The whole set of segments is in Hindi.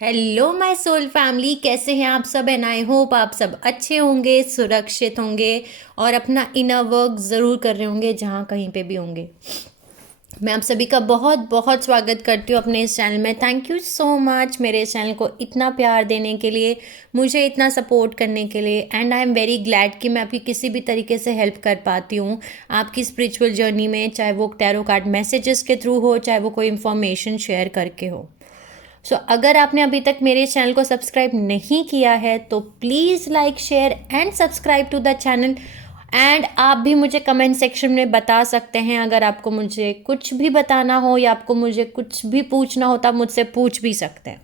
हेलो माय सोल फैमिली, कैसे हैं आप सब? एंड आई होप आप सब अच्छे होंगे, सुरक्षित होंगे और अपना इनर वर्क ज़रूर कर रहे होंगे जहाँ कहीं पे भी होंगे। मैं आप सभी का बहुत बहुत स्वागत करती हूँ अपने इस चैनल में। थैंक यू सो मच मेरे इस चैनल को इतना प्यार देने के लिए, मुझे इतना सपोर्ट करने के लिए। And I am very glad कि मैं आपकी किसी भी तरीके से हेल्प कर पाती हूँ आपकी स्पिरिचुअल जर्नी में, चाहे वो टैरो कार्ड मैसेजेस के थ्रू हो, चाहे वो कोई इन्फॉर्मेशन शेयर करके हो। अगर आपने अभी तक मेरे चैनल को सब्सक्राइब नहीं किया है तो please like, share and subscribe to the channel. And आप भी मुझे कमेंट सेक्शन में बता सकते हैं, अगर आपको मुझे कुछ भी बताना हो या आपको मुझे कुछ भी पूछना हो तो आप मुझसे पूछ भी सकते हैं।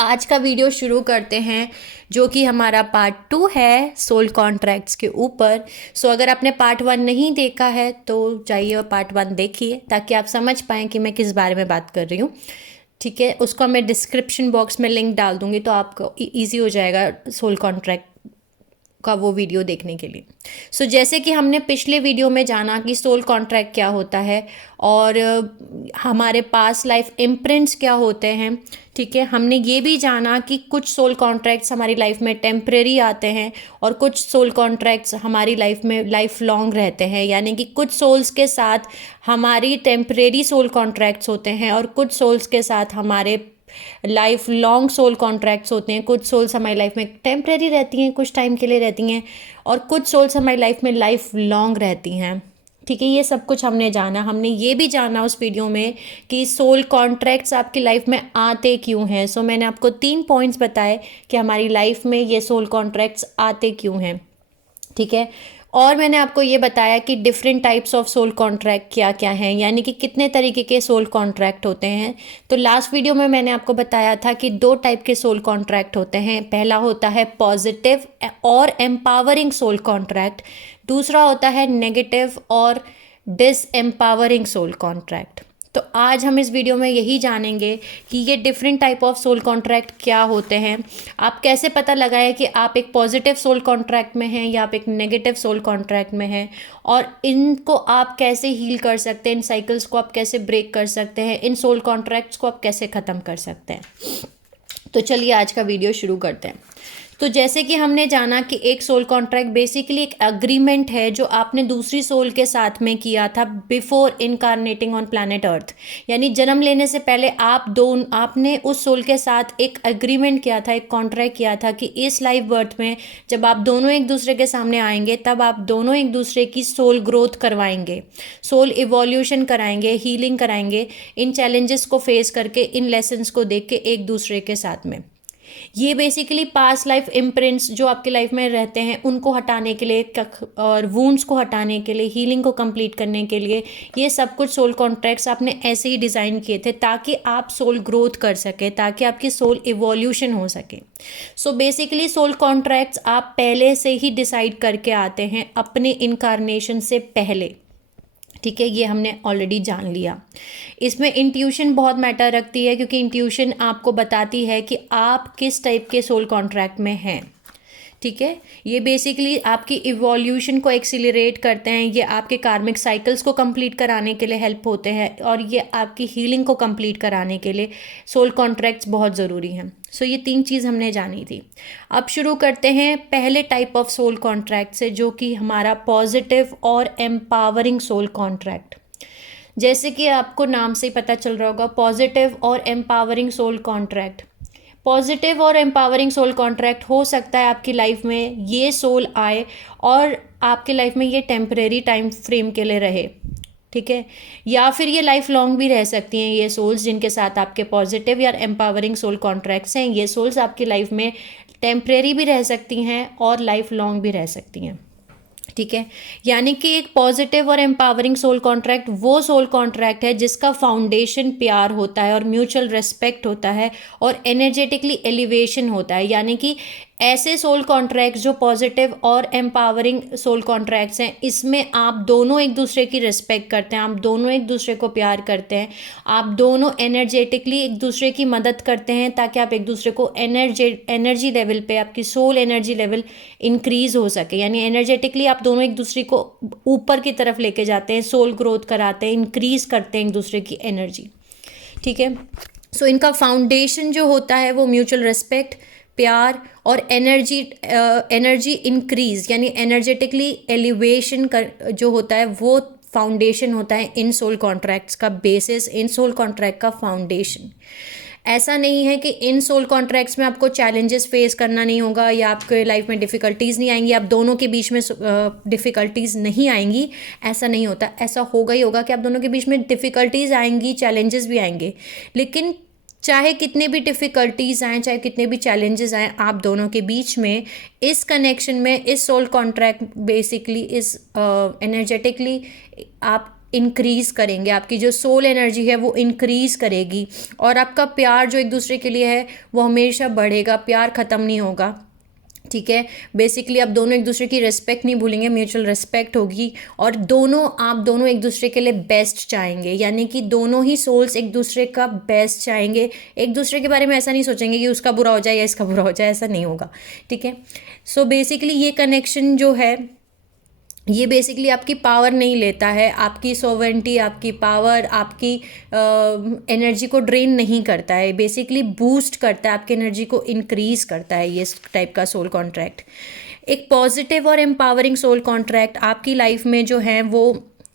आज का वीडियो शुरू करते हैं, जो कि हमारा पार्ट 2 है सोल कॉन्ट्रैक्ट्स के ऊपर। अगर आपने पार्ट 1 नहीं देखा है तो जाइए और पार्ट 1 देखिए, ताकि आप समझ पाएँ कि मैं किस बारे में बात कर रही हूँ। ठीक है, उसका मैं डिस्क्रिप्शन बॉक्स में लिंक डाल दूंगी, तो आपको ईजी हो जाएगा सोल कॉन्ट्रैक्ट का वो वीडियो देखने के लिए। जैसे कि हमने पिछले वीडियो में जाना कि सोल कॉन्ट्रैक्ट क्या होता है और हमारे पास लाइफ इम्प्रिंट्स क्या होते हैं। ठीक है, हमने ये भी जाना कि कुछ सोल कॉन्ट्रैक्ट्स हमारी लाइफ में टेम्परेरी आते हैं और कुछ सोल कॉन्ट्रैक्ट्स हमारी लाइफ में लाइफ लॉन्ग रहते हैं। यानी कि कुछ सोल्स के साथ हमारी टेम्परेरी सोल कॉन्ट्रैक्ट्स होते हैं और कुछ सोल्स के साथ हमारे लाइफ लॉन्ग सोल कॉन्ट्रैक्ट्स होते हैं। कुछ सोल्स हमारी लाइफ में टेम्परेरी रहती हैं, कुछ टाइम के लिए रहती हैं, और कुछ सोल्स हमारी लाइफ में लाइफ लॉन्ग रहती हैं। ठीक है, ये सब कुछ हमने जाना। हमने ये भी जाना उस वीडियो में कि सोल कॉन्ट्रैक्ट्स आपकी लाइफ में आते क्यों हैं। मैंने आपको 3 पॉइंट्स बताए कि हमारी लाइफ में ये सोल कॉन्ट्रैक्ट्स आते क्यों हैं। ठीक है, और मैंने आपको ये बताया कि different types of soul contract क्या क्या हैं, यानी कि कितने तरीके के सोल कॉन्ट्रैक्ट होते हैं। तो लास्ट वीडियो में मैंने आपको बताया था कि 2 टाइप के सोल कॉन्ट्रैक्ट होते हैं। पहला होता है पॉजिटिव और एम्पावरिंग सोल कॉन्ट्रैक्ट, दूसरा होता है नेगेटिव और डिसएम्पावरिंग सोल कॉन्ट्रैक्ट। तो आज हम इस वीडियो में यही जानेंगे कि ये different type of soul contract क्या होते हैं, आप कैसे पता लगाएं कि आप एक पॉजिटिव सोल कॉन्ट्रैक्ट में हैं या आप एक नेगेटिव सोल कॉन्ट्रैक्ट में हैं, और इनको आप कैसे हील कर सकते हैं, इन साइकिल्स को आप कैसे ब्रेक कर सकते हैं, इन सोल कॉन्ट्रैक्ट्स को आप कैसे ख़त्म कर सकते हैं। तो चलिए आज का वीडियो शुरू करते हैं। तो जैसे कि हमने जाना कि एक सोल कॉन्ट्रैक्ट बेसिकली एक अग्रीमेंट है जो आपने दूसरी सोल के साथ में किया था बिफोर इनकारनेटिंग ऑन प्लैनेट अर्थ। यानी जन्म लेने से पहले आपने उस सोल के साथ एक एग्रीमेंट किया था, एक कॉन्ट्रैक्ट किया था कि इस लाइफ बर्थ में जब आप दोनों एक दूसरे के सामने आएंगे तब आप दोनों एक दूसरे की सोल ग्रोथ करवाएंगे, सोल इवोल्यूशन कराएंगे, हीलिंग कराएंगे, इन चैलेंजेस को फेस करके, इन लेसन्स को देख के एक दूसरे के साथ में। ये बेसिकली पास्ट लाइफ इम्प्रिंट्स जो आपकी लाइफ में रहते हैं उनको हटाने के लिए और वुंड्स को हटाने के लिए, हीलिंग को कंप्लीट करने के लिए, ये सब कुछ सोल कॉन्ट्रैक्ट्स आपने ऐसे ही डिज़ाइन किए थे ताकि आप सोल ग्रोथ कर सके, ताकि आपकी सोल इवोल्यूशन हो सके। बेसिकली सोल कॉन्ट्रैक्ट्स आप पहले से ही डिसाइड करके आते हैं अपने इनकारनेशन से पहले। ठीक है, ये हमने ऑलरेडी जान लिया। इसमें इंट्यूशन बहुत मैटर रखती है, क्योंकि इंट्यूशन आपको बताती है कि आप किस टाइप के सोल कॉन्ट्रैक्ट में हैं। ठीक है, ये बेसिकली आपकी इवोल्यूशन को एक्सीलरेट करते हैं, ये आपके कार्मिक साइकिल्स को कंप्लीट कराने के लिए हेल्प होते हैं, और ये आपकी हीलिंग को कंप्लीट कराने के लिए सोल कॉन्ट्रैक्ट्स बहुत ज़रूरी हैं। ये 3 चीज़ हमने जानी थी। अब शुरू करते हैं पहले टाइप ऑफ सोल कॉन्ट्रैक्ट से, जो कि हमारा पॉजिटिव और एम्पावरिंग सोल कॉन्ट्रैक्ट। जैसे कि आपको नाम से ही पता चल रहा होगा, पॉजिटिव और एम्पावरिंग सोल कॉन्ट्रैक्ट। पॉजिटिव और एम्पावरिंग सोल कॉन्ट्रैक्ट हो सकता है आपकी लाइफ में ये सोल आए और आपकी लाइफ में ये टेम्परेरी टाइम फ्रेम के लिए रहे। ठीक है, या फिर ये लाइफ लॉन्ग भी रह सकती हैं। ये सोल्स जिनके साथ आपके पॉजिटिव या एम्पावरिंग सोल कॉन्ट्रैक्ट्स हैं, ये सोल्स आपकी लाइफ में टेम्परेरी भी रह सकती हैं और लाइफ लॉन्ग भी रह सकती हैं। ठीक है, यानी कि एक पॉजिटिव और एम्पावरिंग सोल कॉन्ट्रैक्ट वो सोल कॉन्ट्रैक्ट है जिसका फाउंडेशन प्यार होता है और म्यूचुअल रिस्पेक्ट होता है और एनर्जेटिकली एलिवेशन होता है। यानी कि ऐसे सोल कॉन्ट्रैक्ट्स जो पॉजिटिव और एम्पावरिंग सोल कॉन्ट्रैक्ट्स हैं, इसमें आप दोनों एक दूसरे की रिस्पेक्ट करते हैं, आप दोनों एक दूसरे को प्यार करते हैं, आप दोनों एनर्जेटिकली एक दूसरे की मदद करते हैं, ताकि आप एक दूसरे को एनर्जी लेवल पे, आपकी सोल एनर्जी लेवल इंक्रीज हो सके। यानी एनर्जेटिकली आप दोनों एक दूसरे को ऊपर की तरफ लेके जाते हैं, सोल ग्रोथ कराते हैं, इंक्रीज करते हैं एक दूसरे की एनर्जी। ठीक है, सो इनका फाउंडेशन जो होता है वो म्यूचुअल रिस्पेक्ट, प्यार और एनर्जी इंक्रीज यानी एनर्जेटिकली एलिवेशन कर जो होता है वो फाउंडेशन होता है इन सोल कॉन्ट्रैक्ट्स का बेसिस, इन सोल कॉन्ट्रैक्ट का फाउंडेशन। ऐसा नहीं है कि इन सोल कॉन्ट्रैक्ट्स में आपको चैलेंजेस फेस करना नहीं होगा या आपके लाइफ में डिफ़िकल्टीज़ नहीं आएंगी, आप दोनों के बीच में डिफ़िकल्टीज़ नहीं आएंगी, ऐसा नहीं होता। ऐसा होगा ही होगा कि आप दोनों के बीच में डिफ़िकल्टीज़ आएंगी, चैलेंजेस भी आएंगे, लेकिन चाहे कितने भी डिफ़िकल्टीज़ आएँ, चाहे कितने भी चैलेंजेस आएँ, आप दोनों के बीच में इस कनेक्शन में, इस सोल कॉन्ट्रैक्ट बेसिकली इस एनर्जेटिकली आप इंक्रीज़ करेंगे, आपकी जो सोल एनर्जी है वो इंक्रीज़ करेगी और आपका प्यार जो एक दूसरे के लिए है वो हमेशा बढ़ेगा, प्यार ख़त्म नहीं होगा। ठीक है, बेसिकली आप दोनों एक दूसरे की रिस्पेक्ट नहीं भूलेंगे, म्यूचुअल रिस्पेक्ट होगी और आप दोनों एक दूसरे के लिए बेस्ट चाहेंगे, यानी कि दोनों ही सोल्स एक दूसरे का बेस्ट चाहेंगे। एक दूसरे के बारे में ऐसा नहीं सोचेंगे कि उसका बुरा हो जाए या इसका बुरा हो जाए, ऐसा नहीं होगा। ठीक है, सो बेसिकली ये कनेक्शन जो है ये बेसिकली आपकी पावर नहीं लेता है, आपकी सोवरेंटी, आपकी पावर, आपकी एनर्जी को ड्रेन नहीं करता है, बेसिकली बूस्ट करता है, आपकी एनर्जी को इंक्रीज़ करता है ये टाइप का सोल कॉन्ट्रैक्ट। एक पॉजिटिव और एम्पावरिंग सोल कॉन्ट्रैक्ट आपकी लाइफ में जो है वो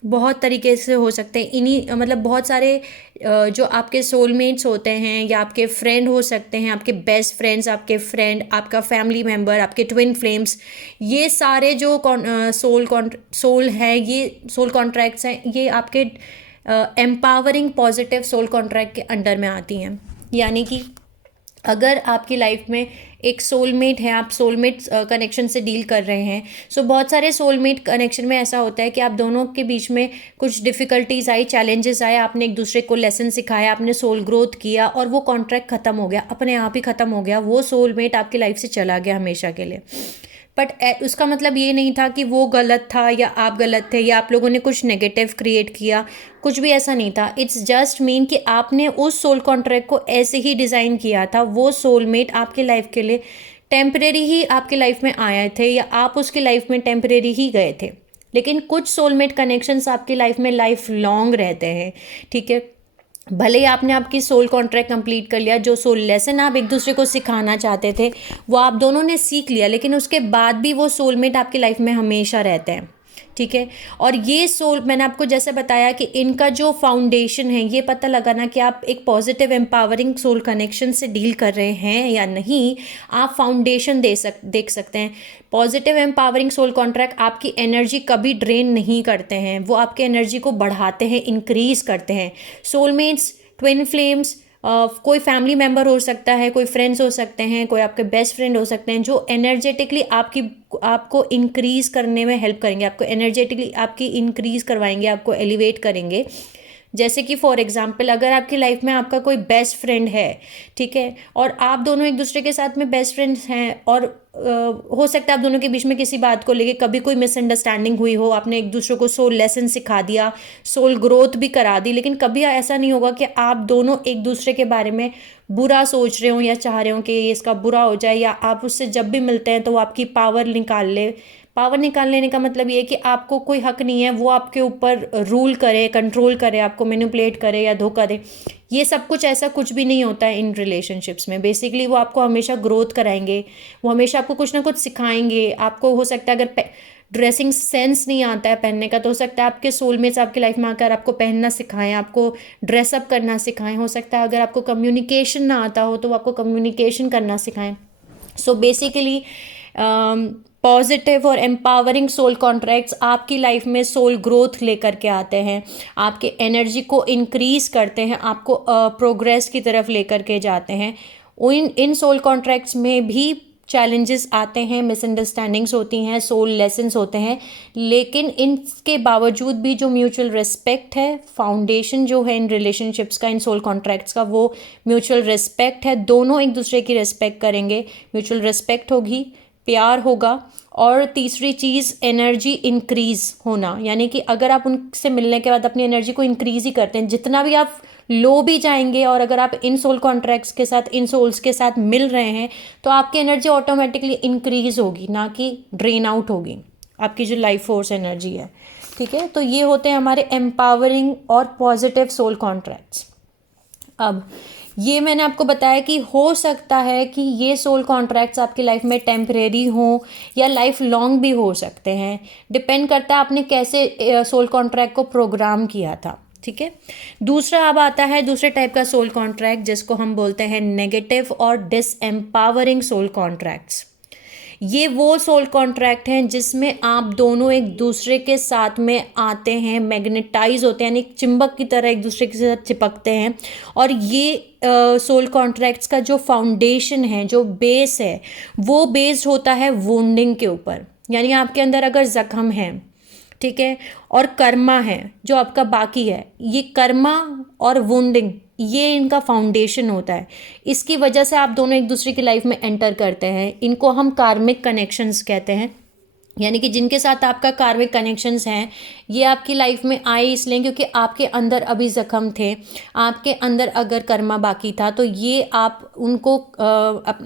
बहुत तरीके से हो सकते हैं। इन्हीं मतलब बहुत सारे जो आपके सोलमेट्स होते हैं या आपके फ्रेंड हो सकते हैं, आपके बेस्ट फ्रेंड्स, आपके फ्रेंड, आपका फैमिली मेम्बर, आपके ट्विन फ्लेम्स, ये सारे जो सोल है, ये सोल कॉन्ट्रैक्ट्स हैं, ये आपके एम्पावरिंग पॉजिटिव सोल कॉन्ट्रैक्ट के अंडर में आती हैं। यानी कि अगर आपकी लाइफ में एक सोलमेट है, आप सोलमेट कनेक्शन से डील कर रहे हैं, सो बहुत सारे सोलमेट कनेक्शन में ऐसा होता है कि आप दोनों के बीच में कुछ डिफ़िकल्टीज आई, चैलेंजेस आए, आपने एक दूसरे को लेसन सिखाया, आपने सोल ग्रोथ किया और वो कॉन्ट्रैक्ट ख़त्म हो गया, अपने आप ही ख़त्म हो गया, वो सोलमेट आपकी लाइफ से चला गया हमेशा के लिए। बट उसका मतलब ये नहीं था कि वो गलत था या आप गलत थे या आप लोगों ने कुछ नेगेटिव क्रिएट किया, कुछ भी ऐसा नहीं था। इट्स जस्ट मीन कि आपने उस सोल कॉन्ट्रैक्ट को ऐसे ही डिज़ाइन किया था, वो सोलमेट आपके लाइफ के लिए टेम्परेरी ही आपके लाइफ में आए थे या आप उसकी लाइफ में टेम्परेरी ही गए थे। लेकिन कुछ सोलमेट कनेक्शंस आपकी लाइफ में लाइफ लॉन्ग रहते हैं। ठीक है, भले ही आपने आपकी सोल कॉन्ट्रैक्ट कंप्लीट कर लिया, जो सोल लेसन आप एक दूसरे को सिखाना चाहते थे वो आप दोनों ने सीख लिया, लेकिन उसके बाद भी वो सोलमेट आपकी लाइफ में हमेशा रहते हैं। ठीक है, और ये सोल मैंने आपको जैसे बताया कि इनका जो फाउंडेशन है, ये पता लगाना कि आप एक पॉजिटिव एम्पावरिंग सोल कनेक्शन से डील कर रहे हैं या नहीं, आप फाउंडेशन देख सकते हैं। पॉजिटिव एम्पावरिंग सोल कॉन्ट्रैक्ट आपकी एनर्जी कभी ड्रेन नहीं करते हैं, वो आपके एनर्जी को बढ़ाते हैं, इंक्रीज करते हैं। सोलमेट्स, ट्विन फ्लेम्स, कोई फैमिली मेम्बर हो सकता है, कोई फ्रेंड्स हो सकते हैं, कोई आपके बेस्ट फ्रेंड हो सकते हैं, जो एनर्जेटिकली आपको इंक्रीज करने में हेल्प करेंगे, आपको एनर्जेटिकली आपकी इंक्रीज करवाएंगे, आपको एलिवेट करेंगे। जैसे कि फॉर एग्जांपल अगर आपकी लाइफ में आपका कोई बेस्ट फ्रेंड है, ठीक है, और आप दोनों एक दूसरे के साथ में बेस्ट फ्रेंड्स हैं और हो सकता है आप दोनों के बीच में किसी बात को लेके कभी कोई मिसअंडरस्टैंडिंग हुई हो, आपने एक दूसरे को सोल लेसन सिखा दिया, सोल ग्रोथ भी करा दी, लेकिन कभी ऐसा नहीं होगा कि आप दोनों एक दूसरे के बारे में बुरा सोच रहे हो या चाह रहे हो कि ये इसका बुरा हो जाए, या आप उससे जब भी मिलते हैं तो वो आपकी पावर निकाल ले। पावर निकाल लेने का मतलब ये है कि आपको कोई हक नहीं है वो आपके ऊपर रूल करे, कंट्रोल करे, आपको मैनिपुलेट करे या धोखा दे। ये सब कुछ ऐसा कुछ भी नहीं होता है इन रिलेशनशिप्स में। बेसिकली वो आपको हमेशा ग्रोथ कराएंगे, वो हमेशा आपको कुछ ना कुछ सिखाएंगे। आपको हो सकता है अगर ड्रेसिंग सेंस नहीं आता है पहनने का, तो हो सकता है आपके सोलमेट्स आपकी लाइफ में आकर आपको पहनना सिखाएं, आपको ड्रेसअप करना सिखाएं। हो सकता है अगर आपको कम्युनिकेशन ना आता हो तो वो आपको कम्युनिकेशन करना सिखाएं। सो बेसिकली पॉजिटिव और एम्पावरिंग सोल कॉन्ट्रैक्ट्स आपकी लाइफ में सोल ग्रोथ लेकर के आते हैं, आपके एनर्जी को इंक्रीज करते हैं, आपको प्रोग्रेस की तरफ लेकर के जाते हैं। इन सोल कॉन्ट्रैक्ट्स में भी चैलेंजेस आते हैं, मिसअंडरस्टैंडिंग्स होती हैं, सोल लेसन्स होते हैं, लेकिन इनके बावजूद भी जो म्यूचुअल रिस्पेक्ट है, फाउंडेशन जो है इन रिलेशनशिप्स का, इन सोल कॉन्ट्रैक्ट्स का, वो म्यूचुअल रिस्पेक्ट है। दोनों एक दूसरे की रिस्पेक्ट करेंगे, म्यूचुअल रिस्पेक्ट होगी, प्यार होगा, और तीसरी चीज़ एनर्जी इंक्रीज़ होना। यानी कि अगर आप उनसे मिलने के बाद अपनी एनर्जी को इंक्रीज़ ही करते हैं, जितना भी आप लो भी जाएंगे और अगर आप इन सोल कॉन्ट्रैक्ट्स के साथ, इन सोल्स के साथ मिल रहे हैं, तो आपकी एनर्जी ऑटोमेटिकली इंक्रीज़ होगी, ना कि ड्रेन आउट होगी आपकी जो लाइफ फोर्स एनर्जी है। ठीक है, तो ये होते हैं हमारे एम्पावरिंग और पॉजिटिव सोल कॉन्ट्रैक्ट्स। अब ये मैंने आपको बताया कि हो सकता है कि ये सोल कॉन्ट्रैक्ट्स आपकी लाइफ में टेम्परेरी हों या लाइफ लॉन्ग भी हो सकते हैं, डिपेंड करता है आपने कैसे सोल कॉन्ट्रैक्ट को प्रोग्राम किया था। ठीक है, दूसरा अब आता है दूसरे टाइप का सोल कॉन्ट्रैक्ट, जिसको हम बोलते हैं नेगेटिव और डिसएम्पावरिंग सोल कॉन्ट्रैक्ट्स। ये वो सोल कॉन्ट्रैक्ट हैं जिसमें आप दोनों एक दूसरे के साथ में आते हैं, मैग्नेटाइज होते हैं, यानी एक चुंबक की तरह एक दूसरे के साथ चिपकते हैं। और ये सोल कॉन्ट्रैक्ट्स का जो फाउंडेशन है, जो बेस है, वो बेस्ड होता है वुंडिंग के ऊपर। यानी आपके अंदर अगर जख्म है, ठीक है, और कर्मा है जो आपका बाकी है, ये कर्मा और वुंडिंग ये इनका फाउंडेशन होता है। इसकी वजह से आप दोनों एक दूसरे की लाइफ में एंटर करते हैं। इनको हम कार्मिक कनेक्शंस कहते हैं, यानी कि जिनके साथ आपका कार्मिक कनेक्शंस हैं, ये आपकी लाइफ में आए इसलिए क्योंकि आपके अंदर अभी जख्म थे, आपके अंदर अगर कर्मा बाकी था, तो ये आप उनको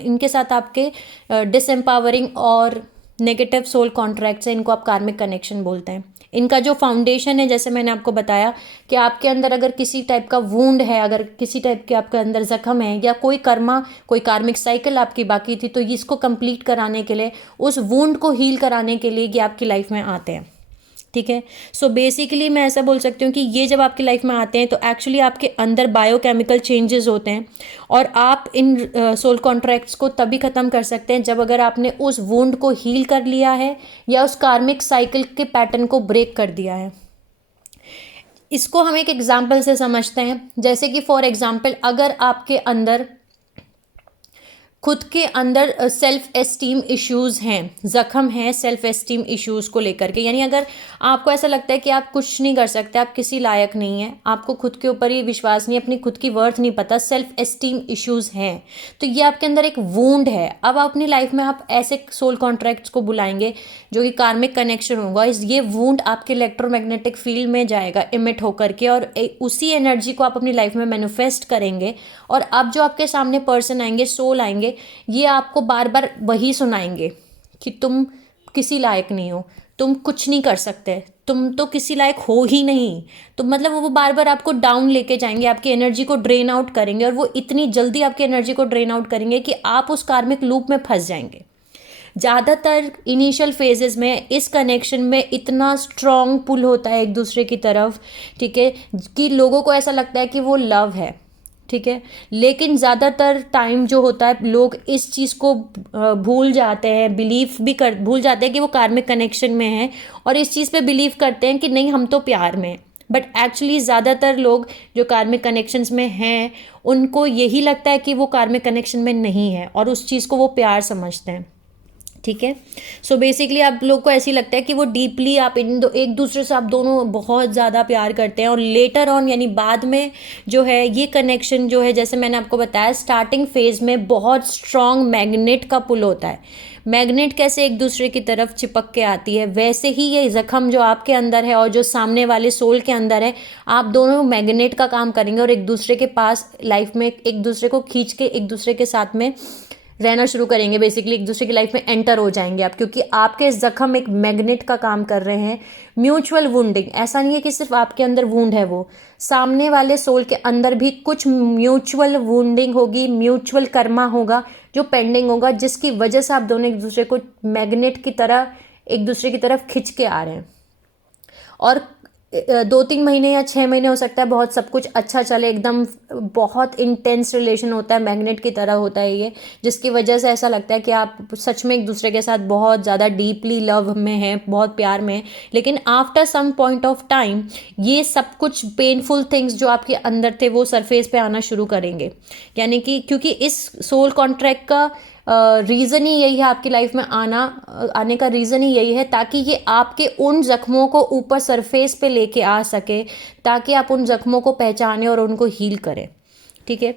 इनके साथ आपके डिसएम्पावरिंग और नेगेटिव सोल कॉन्ट्रैक्ट्स हैं, इनको आप कार्मिक कनेक्शन बोलते हैं। इनका जो फाउंडेशन है, जैसे मैंने आपको बताया कि आपके अंदर अगर किसी टाइप का वूंड है, अगर किसी टाइप के आपके अंदर जख्म है या कोई कर्मा, कोई कार्मिक साइकिल आपकी बाकी थी, तो इसको कंप्लीट कराने के लिए, उस वूंड को हील कराने के लिए ये आपकी लाइफ में आते हैं। ठीक है, सो बेसिकली मैं ऐसा बोल सकती हूँ कि ये जब आपकी लाइफ में आते हैं तो एक्चुअली आपके अंदर बायोकेमिकल चेंजेस होते हैं, और आप इन सोल कॉन्ट्रैक्ट्स को तभी ख़त्म कर सकते हैं जब अगर आपने उस वुंड को हील कर लिया है या उस कार्मिक साइकिल के पैटर्न को ब्रेक कर दिया है। इसको हम एक एग्जाम्पल से समझते हैं, जैसे कि फॉर एग्जाम्पल अगर आपके अंदर खुद के अंदर सेल्फ एस्टीम इश्यूज़ हैं, ज़ख्म है सेल्फ एस्टीम इश्यूज़ को लेकर के, यानी अगर आपको ऐसा लगता है कि आप कुछ नहीं कर सकते, आप किसी लायक नहीं हैं, आपको खुद के ऊपर ये विश्वास नहीं, अपनी खुद की वर्थ नहीं पता, सेल्फ एस्टीम इश्यूज़ हैं, तो ये आपके अंदर एक वूंड है। अब अपनी लाइफ में आप ऐसे सोल कॉन्ट्रैक्ट्स को बुलाएंगे जो कि कार्मिक कनेक्शन होगा, ये वूंड आपके इलेक्ट्रोमैग्नेटिक फील्ड में जाएगा इमिट होकर के, और उसी एनर्जी को आप अपनी लाइफ में मैनिफेस्ट करेंगे। और अब जो आपके सामने पर्सन आएंगे, सोल आएंगे, ये आपको बार बार वही सुनाएंगे कि तुम किसी लायक नहीं हो, तुम कुछ नहीं कर सकते, तुम तो किसी लायक हो ही नहीं। तो मतलब वो बार बार आपको डाउन लेके जाएंगे, आपकी एनर्जी को ड्रेन आउट करेंगे, और वो इतनी जल्दी आपकी एनर्जी को ड्रेन आउट करेंगे कि आप उस कार्मिक लूप में फंस जाएंगे। ज़्यादातर इनिशियल फेजेस में इस कनेक्शन में इतना स्ट्रॉन्ग पुल होता है एक दूसरे की तरफ, ठीक है, कि लोगों को ऐसा लगता है कि वो लव है। ठीक है, लेकिन ज़्यादातर टाइम जो होता है लोग इस चीज़ को भूल जाते हैं, भूल जाते हैं कि वो कार्मिक कनेक्शन में है, और इस चीज़ पे बिलीव करते हैं कि नहीं हम तो प्यार में। बट एक्चुअली ज़्यादातर लोग जो कार्मिक कनेक्शंस में हैं उनको यही लगता है कि वो कार्मिक कनेक्शन में नहीं है, और उस चीज़ को वो प्यार समझते हैं। ठीक है, सो बेसिकली आप लोग को ऐसी लगता है कि वो डीपली आप एक दूसरे से आप दोनों बहुत ज़्यादा प्यार करते हैं, और लेटर ऑन यानी बाद में जो है ये कनेक्शन जो है, जैसे मैंने आपको बताया स्टार्टिंग फेज में बहुत स्ट्रॉन्ग मैग्नेट का पुल होता है। मैग्नेट कैसे एक दूसरे की तरफ चिपक के आती है, वैसे ही ये जख्म जो आपके अंदर है और जो सामने वाले सोल के अंदर है, आप दोनों मैग्नेट का काम करेंगे और एक दूसरे के पास लाइफ में एक दूसरे को खींच के एक दूसरे के साथ में रहना शुरू करेंगे। बेसिकली एक दूसरे की लाइफ में एंटर हो जाएंगे आप, क्योंकि आपके जख्म एक मैग्नेट का काम कर रहे हैं। म्यूचुअल वुंडिंग, ऐसा नहीं है कि सिर्फ आपके अंदर वुंड है, वो सामने वाले सोल के अंदर भी कुछ म्यूचुअल वुंडिंग होगी, म्यूचुअल कर्मा होगा जो पेंडिंग होगा, जिसकी वजह से आप दोनों एक दूसरे को मैग्नेट की तरह एक दूसरे की तरफ खिंच के आ रहे हैं। और 2-3 महीने या 6 महीने हो सकता है बहुत सब कुछ अच्छा चले, एकदम बहुत इंटेंस रिलेशन होता है, मैग्नेट की तरह होता है ये, जिसकी वजह से ऐसा लगता है कि आप सच में एक दूसरे के साथ बहुत ज़्यादा डीपली लव में हैं, बहुत प्यार में हैं। लेकिन after some point of time ये सब कुछ पेनफुल थिंग्स जो आपके अंदर थे वो सरफेस पे आना शुरू करेंगे। यानी कि क्योंकि इस सोल कॉन्ट्रैक्ट का रीज़न ही यही है, आपकी लाइफ में आने का रीज़न ही यही है, ताकि ये आपके उन जख्मों को ऊपर सरफेस पे लेके आ सके, ताकि आप उन जख्मों को पहचानें और उनको हील करें। ठीक है,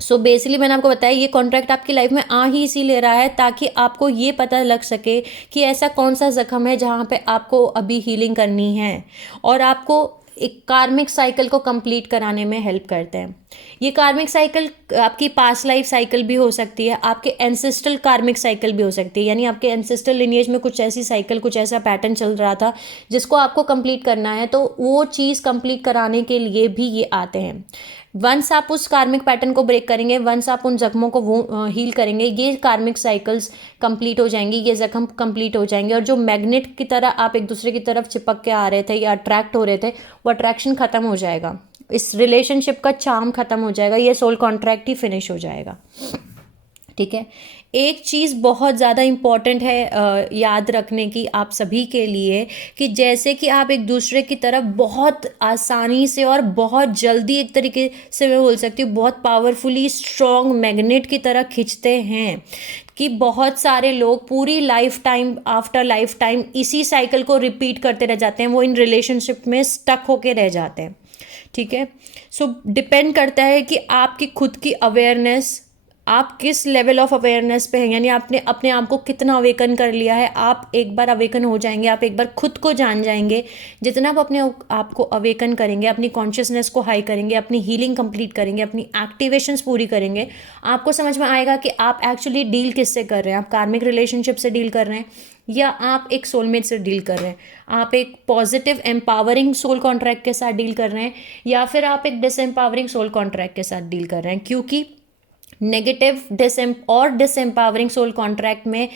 सो बेसिकली मैंने आपको बताया ये कॉन्ट्रैक्ट आपकी लाइफ में आ ही इसीलिए रहा है ताकि आपको ये पता लग सके कि ऐसा कौन सा जख्म है जहाँ पे आपको अभी हीलिंग करनी है, और आपको एक कार्मिक साइकिल को कंप्लीट कराने में हेल्प करते हैं। ये कार्मिक साइकिल आपकी पास्ट लाइफ साइकिल भी हो सकती है, आपके एंसेस्ट्रल कार्मिक साइकिल भी हो सकती है, यानी आपके एंसेस्ट्रल लिनिएज में कुछ ऐसी साइकिल, कुछ ऐसा पैटर्न चल रहा था जिसको आपको कंप्लीट करना है, तो वो चीज़ कंप्लीट कराने के लिए भी ये आते हैं। वंस आप उस कार्मिक पैटर्न को ब्रेक करेंगे, वंस आप उन जख्मों को हील करेंगे, ये कार्मिक साइकिल्स कंप्लीट हो जाएंगी, ये जख्म कंप्लीट हो जाएंगे, और जो मैग्नेट की तरह आप एक दूसरे की तरफ चिपक के आ रहे थे या अट्रैक्ट हो रहे थे, वो अट्रैक्शन खत्म हो जाएगा, इस रिलेशनशिप का चार्म खत्म हो जाएगा, ये सोल कॉन्ट्रैक्ट ही फिनिश हो जाएगा। ठीक है। एक चीज़ बहुत ज़्यादा इम्पॉर्टेंट है याद रखने की आप सभी के लिए, कि जैसे कि आप एक दूसरे की तरफ बहुत आसानी से और बहुत जल्दी, एक तरीके से मैं बोल सकती हूँ बहुत पावरफुली स्ट्रॉन्ग मैग्नेट की तरह खींचते हैं, कि बहुत सारे लोग पूरी life time after life time इसी साइकिल को रिपीट करते रह जाते हैं, वो इन रिलेशनशिप में स्टक होके रह जाते हैं। ठीक है। सो डिपेंड करता है कि आपकी खुद की अवेयरनेस, आप किस लेवल ऑफ अवेयरनेस पे हैं, यानी आपने अपने आप को कितना अवेकन कर लिया है। आप एक बार अवेकन हो जाएंगे, आप एक बार खुद को जान जाएंगे, जितना आप अपने आप को अवेकन करेंगे, अपनी कॉन्शियसनेस को हाई करेंगे, अपनी हीलिंग कंप्लीट करेंगे, अपनी एक्टिवेशंस पूरी करेंगे, आपको समझ में आएगा कि आप एक्चुअली डील किससे कर रहे हैं। आप कार्मिक रिलेशनशिप से डील कर रहे हैं, या आप एक सोलमेट से डील कर रहे हैं, आप एक पॉजिटिव एम्पावरिंग सोल कॉन्ट्रैक्ट के साथ डील कर रहे हैं, या फिर आप एक डिसएम्पावरिंग सोल कॉन्ट्रैक्ट के साथ डील कर रहे हैं। क्योंकि नेगेटिव डिसएम्पावरिंग सोल कॉन्ट्रैक्ट में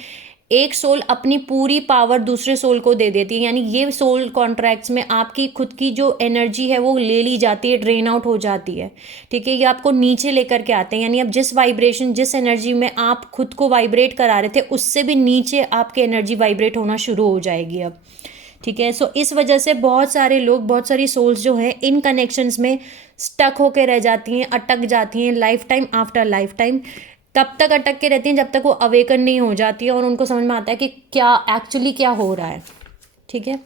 एक सोल अपनी पूरी पावर दूसरे सोल को दे देती है, यानी ये सोल कॉन्ट्रैक्ट्स में आपकी खुद की जो एनर्जी है वो ले ली जाती है, ड्रेन आउट हो जाती है। ठीक है। ये आपको नीचे लेकर के आते हैं, यानी अब जिस वाइब्रेशन, जिस एनर्जी में आप खुद को वाइब्रेट करा रहे थे, उससे भी नीचे आपकी एनर्जी वाइब्रेट होना शुरू हो जाएगी अब। ठीक है। सो इस वजह से बहुत सारे लोग, बहुत सारी सोल्स जो हैं इन कनेक्शंस में स्टक होके रह जाती हैं, अटक जाती हैं life time after life time. तब तक अटक के रहती हैं जब तक वो अवेकन नहीं हो जाती है और उनको समझ में आता है कि क्या एक्चुअली क्या हो रहा है। ठीक है।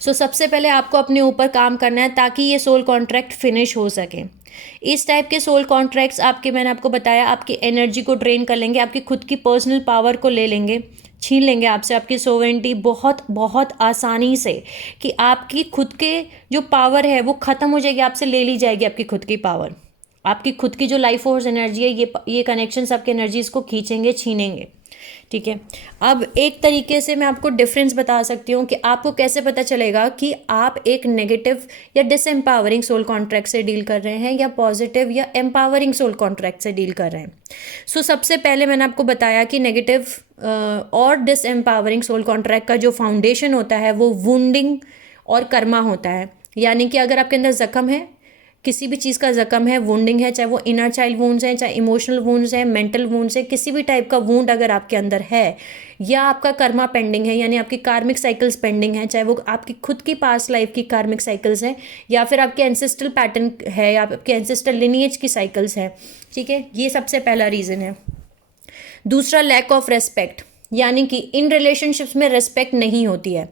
सो सबसे पहले आपको अपने ऊपर काम करना है ताकि ये सोल कॉन्ट्रैक्ट फिनिश हो सके। इस टाइप के सोल कॉन्ट्रैक्ट्स आपके, मैंने आपको बताया, आपकी एनर्जी को ड्रेन कर लेंगे, आपकी खुद की पर्सनल पावर को ले लेंगे, छीन लेंगे आपसे आपकी सोवेरेंटी बहुत बहुत आसानी से, कि आपकी खुद के जो पावर है वो ख़त्म हो जाएगी, आपसे ले ली जाएगी आपकी खुद की पावर। आपकी खुद की जो लाइफ फोर्स एनर्जी है, ये कनेक्शंस आपकी एनर्जीज को खींचेंगे, छीनेंगे। ठीक है। अब एक तरीके से मैं आपको डिफरेंस बता सकती हूँ कि आपको कैसे पता चलेगा कि आप एक नेगेटिव या डिसएम्पावरिंग सोल कॉन्ट्रैक्ट से डील कर रहे हैं या पॉजिटिव या एम्पावरिंग सोल कॉन्ट्रैक्ट से डील कर रहे हैं। सो सबसे पहले मैंने आपको बताया कि नेगेटिव और डिसएम्पावरिंग सोल कॉन्ट्रैक्ट का जो फाउंडेशन होता है वो वुंडिंग और कर्मा होता है। यानी कि अगर आपके अंदर जख्म है, किसी भी चीज़ का जख्म है, वुंडिंग है, चाहे वो इनर चाइल्ड वुंड्स हैं, चाहे इमोशनल वुंड्स हैं, मेंटल वुंड्स हैं, किसी भी टाइप का वुंड अगर आपके अंदर है, या आपका कर्मा पेंडिंग है, यानी आपकी कार्मिक साइकिल्स पेंडिंग है, चाहे वो आपकी खुद की पास्ट लाइफ की कार्मिक साइकिल्स हैं, या फिर आपके एंसेस्ट्रल पैटर्न है, या आपके एंसेस्ट्रल लिनिएज की साइकिल्स है। ठीक है। ये सबसे पहला रीज़न है। दूसरा, लैक ऑफ रेस्पेक्ट, यानी कि इन रिलेशनशिप्स में रेस्पेक्ट नहीं होती है।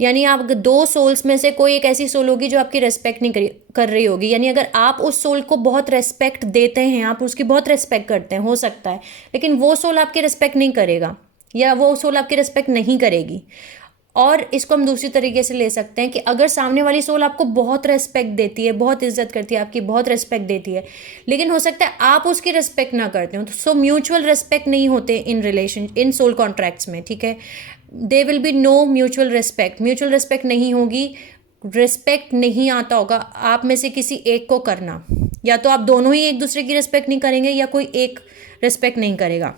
यानी आप दो सोल्स में से कोई एक ऐसी सोल होगी जो आपकी रेस्पेक्ट नहीं कर रही होगी। यानी अगर आप उस सोल को बहुत रेस्पेक्ट देते हैं, आप उसकी बहुत रेस्पेक्ट करते हैं, हो सकता है, लेकिन वो सोल आपकी रेस्पेक्ट नहीं करेगा, या वो सोल आपकी रेस्पेक्ट नहीं करेगी। और इसको हम दूसरी तरीके से ले सकते हैं कि अगर सामने वाली सोल आपको बहुत रेस्पेक्ट देती है, बहुत इज्जत करती है, आपकी बहुत रेस्पेक्ट देती है, लेकिन हो सकता है आप उसकी रेस्पेक्ट ना करते हो, तो सो म्यूचुअल रेस्पेक्ट नहीं होते इन सोल कॉन्ट्रैक्ट्स में। ठीक है। They will be no mutual respect नहीं होगी, रेस्पेक्ट नहीं आता होगा आप में से किसी एक को करना, या तो आप दोनों ही एक दूसरे की रेस्पेक्ट नहीं करेंगे या कोई एक रेस्पेक्ट नहीं करेगा।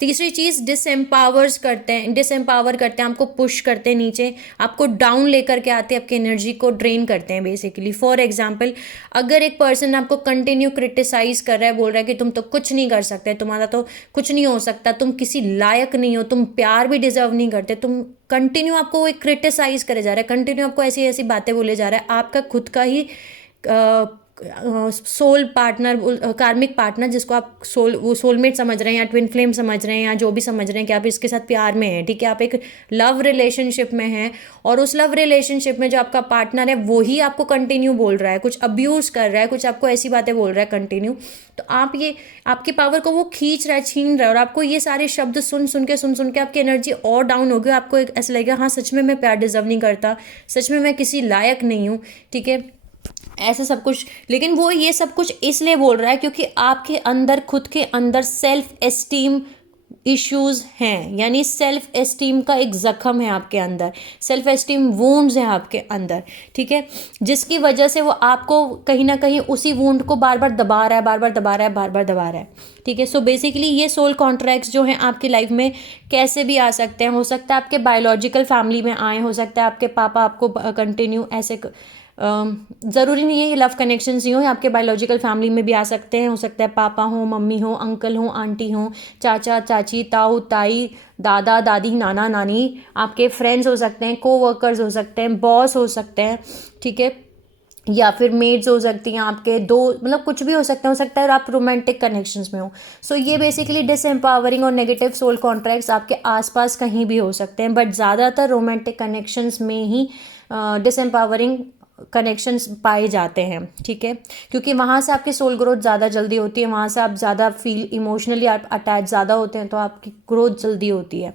तीसरी चीज़, डिसएम्पावर करते हैं, आपको पुश करते हैं नीचे, आपको डाउन लेकर के आते हैं, आपकी एनर्जी को ड्रेन करते हैं बेसिकली। फॉर एग्जांपल, अगर एक पर्सन आपको कंटिन्यू क्रिटिसाइज कर रहा है, बोल रहा है कि तुम तो कुछ नहीं कर सकते, तुम्हारा तो कुछ नहीं हो सकता, तुम किसी लायक नहीं हो, तुम प्यार भी डिजर्व नहीं करते, तुम कंटिन्यू, आपको एक क्रिटिसाइज करे जा रहा है, कंटिन्यू आपको ऐसी ऐसी बातें बोले जा रहा है, आपका खुद का ही सोल पार्टनर, कार्मिक पार्टनर, जिसको आप सोलमेट समझ रहे हैं या ट्विन फ्लेम समझ रहे हैं या जो भी समझ रहे हैं कि आप इसके साथ प्यार में हैं। ठीक है। आप एक लव रिलेशनशिप में हैं और उस लव रिलेशनशिप में जो आपका पार्टनर है वही आपको कंटिन्यू बोल रहा है, कुछ अब्यूज़ कर रहा है, कुछ आपको ऐसी बातें बोल रहा है कंटिन्यू, तो आप ये आपकी पावर को वो खींच रहा है, छीन रहा है, और आपको ये सारे शब्द सुन सुन के आपकी एनर्जी और डाउन हो गई। आपको एक ऐसा लगेगा, हाँ सच में मैं प्यार डिजर्व नहीं करता, सच में मैं किसी लायक नहीं हूँ। ठीक है। ऐसा सब कुछ, लेकिन वो ये सब कुछ इसलिए बोल रहा है क्योंकि आपके अंदर, खुद के अंदर सेल्फ एस्टीम इश्यूज हैं, यानी सेल्फ एस्टीम का एक जख्म है आपके अंदर, सेल्फ एस्टीम वुंड्स हैं आपके अंदर, ठीक है, जिसकी वजह से वो आपको कहीं ना कहीं उसी वुंड को बार बार दबा रहा है, बार बार दबा रहा है, बार बार दबा रहा है, ठीक है। सो बेसिकली ये सोल कॉन्ट्रैक्ट्स जो हैं आपकी लाइफ में कैसे भी आ सकते हैं, हो सकता है आपके बायोलॉजिकल फैमिली में आए, हो सकता है आपके पापा आपको कंटिन्यू ऐसे ज़रूरी नहीं है ये लव कनेक्शंस ही हो, आपके बायोलॉजिकल फैमिली में भी आ सकते हैं, हो सकता है पापा हो, मम्मी हो, अंकल हो, आंटी हो, चाचा चाची, ताऊ ताई, दादा दादी, नाना नानी, आपके फ्रेंड्स हो सकते हैं, कोवर्कर्स हो सकते हैं, बॉस हो सकते हैं, ठीक है, या फिर मेड्स हो सकती हैं आपके दो, मतलब कुछ भी हो सकता है और आप रोमांटिक कनेक्शंस में हो। सो ये बेसिकली डिसएम्पावरिंग और नेगेटिव सोल कॉन्ट्रैक्ट्स आपके आसपास कहीं भी हो सकते हैं, बट ज़्यादातर रोमांटिक कनेक्शंस में ही डिसएम्पावरिंग कनेक्शंस पाए जाते हैं, ठीक है, क्योंकि वहाँ से आपकी सोल ग्रोथ ज़्यादा जल्दी होती है, वहाँ से आप ज़्यादा फील इमोशनली अटैच ज़्यादा होते हैं, तो आपकी ग्रोथ जल्दी होती है।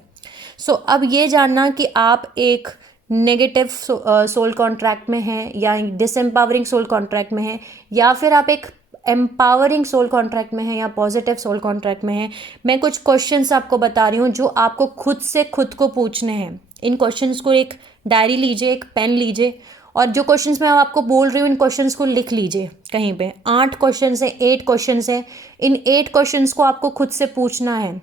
सो अब ये जानना कि आप एक नेगेटिव सोल कॉन्ट्रैक्ट में हैं या डिसएम्पावरिंग सोल कॉन्ट्रैक्ट में हैं, या फिर आप एक एम्पावरिंग सोल कॉन्ट्रैक्ट में हैं या पॉजिटिव सोल कॉन्ट्रैक्ट में हैं, मैं कुछ क्वेश्चंस आपको बता रही हूँ जो आपको खुद से खुद को पूछने हैं। इन क्वेश्चंस को एक डायरी लीजिए, एक पेन लीजिए, और जो क्वेश्चंस मैं आपको बोल रही हूँ इन क्वेश्चंस को लिख लीजिए कहीं पे। 8 क्वेश्चंस हैं, 8 क्वेश्चंस हैं, इन 8 क्वेश्चंस को आपको खुद से पूछना है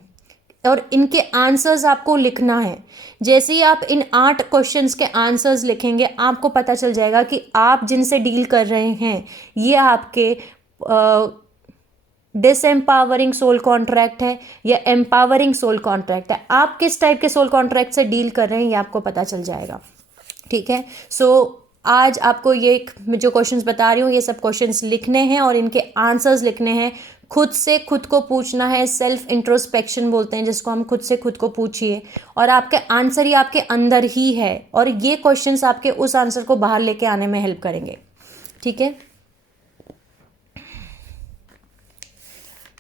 और इनके आंसर्स आपको लिखना है। जैसे ही आप इन 8 क्वेश्चंस के आंसर्स लिखेंगे, आपको पता चल जाएगा कि आप जिनसे डील कर रहे हैं ये आपके डिसएम्पावरिंग सोल कॉन्ट्रैक्ट है या एम्पावरिंग सोल कॉन्ट्रैक्ट है। आप किस टाइप के सोल कॉन्ट्रैक्ट से डील कर रहे हैं ये आपको पता चल जाएगा, ठीक है। सो आज आपको ये जो क्वेश्चंस बता रही हूँ ये सब क्वेश्चंस लिखने हैं और इनके आंसर्स लिखने हैं, खुद से खुद को पूछना है, सेल्फ इंट्रोस्पेक्शन बोलते हैं जिसको, हम खुद से खुद को पूछिए और आपके आंसर ही आपके अंदर ही है और ये क्वेश्चंस आपके उस आंसर को बाहर लेके आने में हेल्प करेंगे, ठीक है।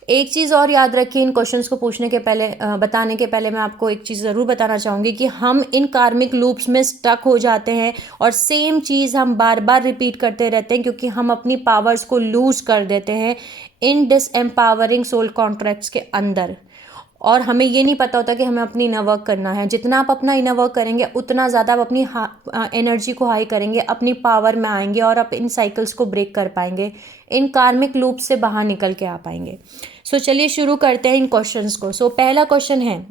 एक चीज़ और याद रखिए, इन क्वेश्चंस को पूछने के पहले बताने के पहले मैं आपको एक चीज़ ज़रूर बताना चाहूँगी कि हम इन कार्मिक लूप्स में स्टक हो जाते हैं और सेम चीज़ हम बार बार रिपीट करते रहते हैं क्योंकि हम अपनी पावर्स को लूज कर देते हैं इन डिसएम्पावरिंग सोल कॉन्ट्रैक्ट्स के अंदर, और हमें ये नहीं पता होता कि हमें अपनी इनर वर्क करना है। जितना आप अपना इनर वर्क करेंगे उतना ज़्यादा आप अपनी एनर्जी को हाई करेंगे, अपनी पावर में आएंगे और आप इन साइकिल्स को ब्रेक कर पाएंगे, इन कार्मिक लूप से बाहर निकल के आ पाएंगे। सो चलिए शुरू करते हैं इन क्वेश्चंस को। सो पहला क्वेश्चन है,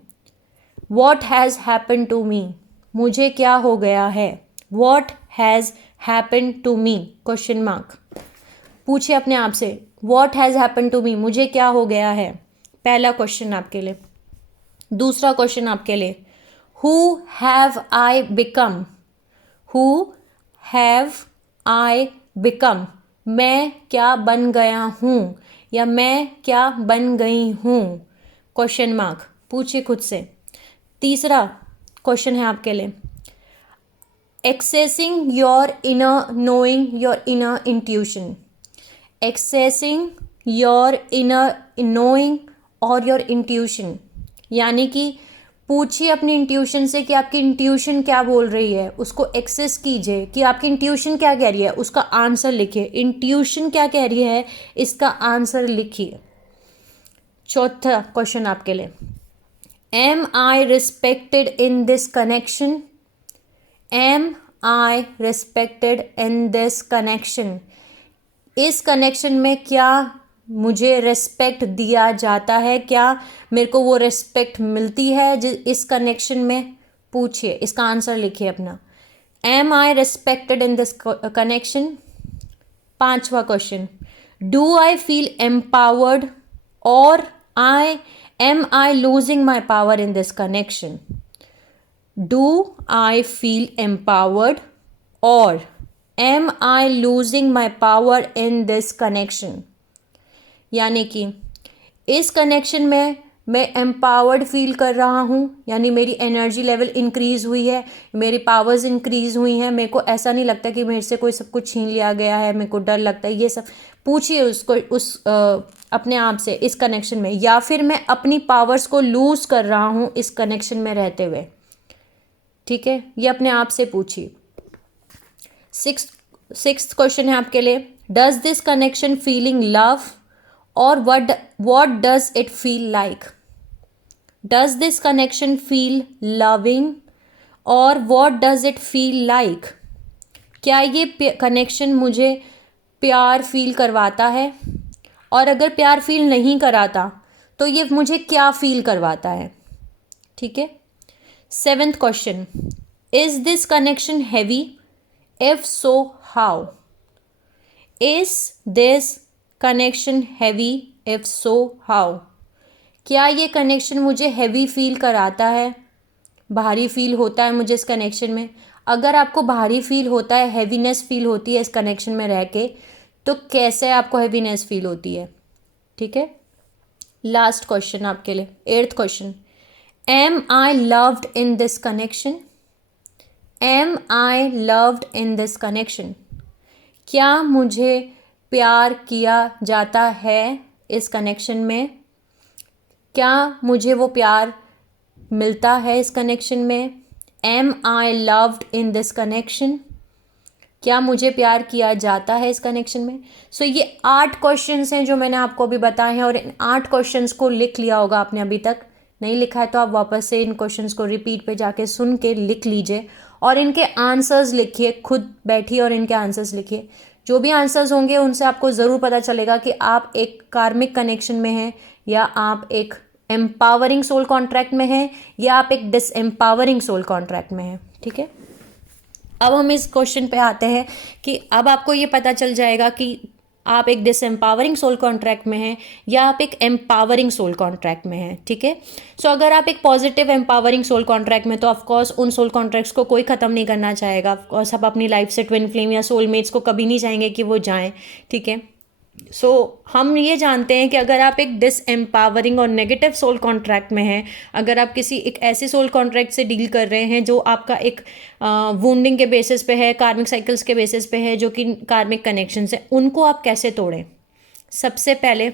what has happen to me, मुझे क्या हो गया है। What has happen to me, question mark. पूछिए अपने आप से, what has happen to me, मुझे क्या हो गया है। पहला क्वेश्चन आपके लिए। दूसरा क्वेश्चन आपके लिए, who have I become, who have I become, मैं क्या बन गया हूँ या मैं क्या बन गई हूँ, क्वेश्चन मार्क। पूछिए खुद से। तीसरा क्वेश्चन है आपके लिए, accessing your inner knowing, your inner intuition, accessing your inner knowing और योर इंट्यूशन, यानी कि पूछिए अपनी इंट्यूशन से कि आपकी इंट्यूशन क्या बोल रही है, उसको एक्सेस कीजिए कि आपकी इंट्यूशन क्या कह रही है, उसका आंसर लिखिए। इंट्यूशन क्या कह रही है, इसका आंसर लिखिए। चौथा क्वेश्चन आपके लिए, am I respected in this connection, am I respected in this connection, इस कनेक्शन में क्या मुझे रिस्पेक्ट दिया जाता है, क्या मेरे को वो रिस्पेक्ट मिलती है इस कनेक्शन में। पूछिए, इसका आंसर लिखिए अपना, am I respected in this connection. पांचवा question, do I feel empowered or am I losing my power in this connection, do I feel empowered or am I losing my power in this connection, यानी कि इस कनेक्शन में मैं एम्पावर्ड फील कर रहा हूँ, यानी मेरी एनर्जी लेवल इंक्रीज़ हुई है, मेरी पावर्स इंक्रीज़ हुई हैं, मेरे को ऐसा नहीं लगता कि मेरे से कोई सब कुछ छीन लिया गया है, मेरे को डर लगता है, ये सब पूछिए उसको अपने आप से इस कनेक्शन में, या फिर मैं अपनी पावर्स को लूज़ कर रहा हूँ इस कनेक्शन में रहते हुए, ठीक है, ये अपने आप से पूछिए। सिक्स्थ क्वेश्चन है आपके लिए, does this connection feeling love or what does it feel like, does this connection feel loving or what does it feel like? क्या ये कनेक्शन मुझे प्यार फील करवाता है, और अगर प्यार फील नहीं कराता तो ये मुझे क्या फील करवाता है? ठीक है। 7th question, is this connection heavy? If so how? Is this connection heavy? If so how? क्या ये कनेक्शन मुझे हैवी फील कराता है, भारी फील होता है मुझे इस कनेक्शन में? अगर आपको भारी फील होता है, हैवीनेस फील होती है इस कनेक्शन में रह के, तो कैसे आपको हैवीनेस फील होती है? ठीक है। लास्ट क्वेश्चन आपके लिए, 8th question, am I loved in this connection? Am I loved in this connection? क्या मुझे प्यार किया जाता है इस कनेक्शन में? क्या मुझे वो प्यार मिलता है इस कनेक्शन में? Am I loved in this connection? क्या मुझे प्यार किया जाता है इस कनेक्शन में? सो ये 8 क्वेश्चंस हैं जो मैंने आपको अभी बताए हैं, और इन 8 क्वेश्चंस को लिख लिया होगा आपने। अभी तक नहीं लिखा है तो आप वापस से इन क्वेश्चंस को रिपीट पे जाके सुन के लिख लीजिए, और इनके आंसर्स लिखिए, खुद बैठिए और इनके आंसर्स लिखिए। जो भी आंसर्स होंगे उनसे आपको ज़रूर पता चलेगा कि आप एक कार्मिक कनेक्शन में हैं, या आप एक एम्पावरिंग सोल कॉन्ट्रैक्ट में हैं, या आप एक डिसएम्पावरिंग सोल कॉन्ट्रैक्ट में हैं। ठीक है। अब हम इस क्वेश्चन पे आते हैं कि अब आपको ये पता चल जाएगा कि आप एक डिसएम्पावरिंग सोल कॉन्ट्रैक्ट में हैं या आप एक एम्पावरिंग सोल कॉन्ट्रैक्ट में हैं। ठीक है। सो अगर आप एक पॉजिटिव एम्पावरिंग सोल कॉन्ट्रैक्ट में, तो ऑफकोर्स उन सोल कॉन्ट्रैक्ट्स को कोई ख़त्म नहीं करना चाहेगा। ऑफकोर्स आप अपनी लाइफ से ट्विन फ्लेम या सोलमेट्स को कभी नहीं चाहेंगे कि वो जाएं। ठीक है। सो हम ये जानते हैं कि अगर आप एक डिसएम्पावरिंग और नेगेटिव सोल कॉन्ट्रैक्ट में हैं, अगर आप किसी एक ऐसे सोल कॉन्ट्रैक्ट से डील कर रहे हैं जो आपका एक वुंडिंग के बेसिस पे है, कार्मिक साइकिल्स के बेसिस पे है, जो कि कार्मिक कनेक्शन है, उनको आप कैसे तोड़ें? सबसे पहले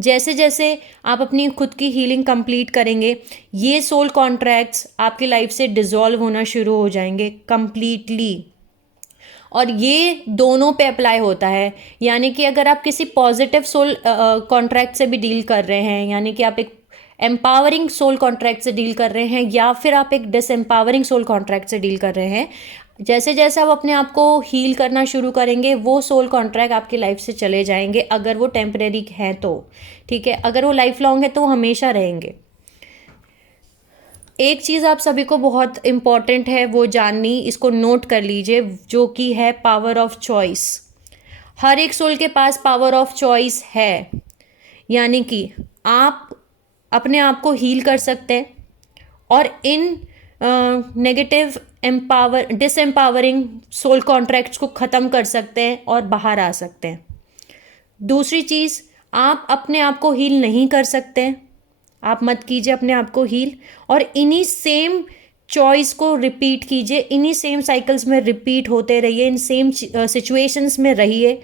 जैसे जैसे आप अपनी खुद की हीलिंग कंप्लीट करेंगे, ये सोल कॉन्ट्रैक्ट्स आपकी लाइफ से डिसॉल्व होना शुरू हो जाएंगे कंप्लीटली। और ये दोनों पे अप्लाई होता है, यानी कि अगर आप किसी पॉजिटिव सोल कॉन्ट्रैक्ट से भी डील कर रहे हैं, यानी कि आप एक एम्पावरिंग सोल कॉन्ट्रैक्ट से डील कर रहे हैं, या फिर आप एक डिसएम्पावरिंग सोल कॉन्ट्रैक्ट से डील कर रहे हैं, जैसे जैसे आप अपने आप को हील करना शुरू करेंगे, वो सोल कॉन्ट्रैक्ट आपकी लाइफ से चले जाएंगे, अगर वो टेम्परेरी हैं तो। ठीक है। अगर वो लाइफ लॉन्ग है तो वो हमेशा रहेंगे। एक चीज़ आप सभी को बहुत इम्पॉर्टेंट है वो जाननी, इसको नोट कर लीजिए, जो कि है पावर ऑफ चॉइस। हर एक सोल के पास पावर ऑफ चॉइस है, यानी कि आप अपने आप को हील कर सकते हैं और इन नेगेटिव डिसएम्पावरिंग सोल कॉन्ट्रैक्ट्स को ख़त्म कर सकते हैं और बाहर आ सकते हैं। दूसरी चीज़, आप अपने आप को हील नहीं कर सकते हैं, आप मत कीजिए अपने आप को हील, और इन्हीं सेम चॉइस को रिपीट कीजिए, इन्हीं सेम साइकिल्स में रिपीट होते रहिए, इन सेम सिचुएशंस में रहिए।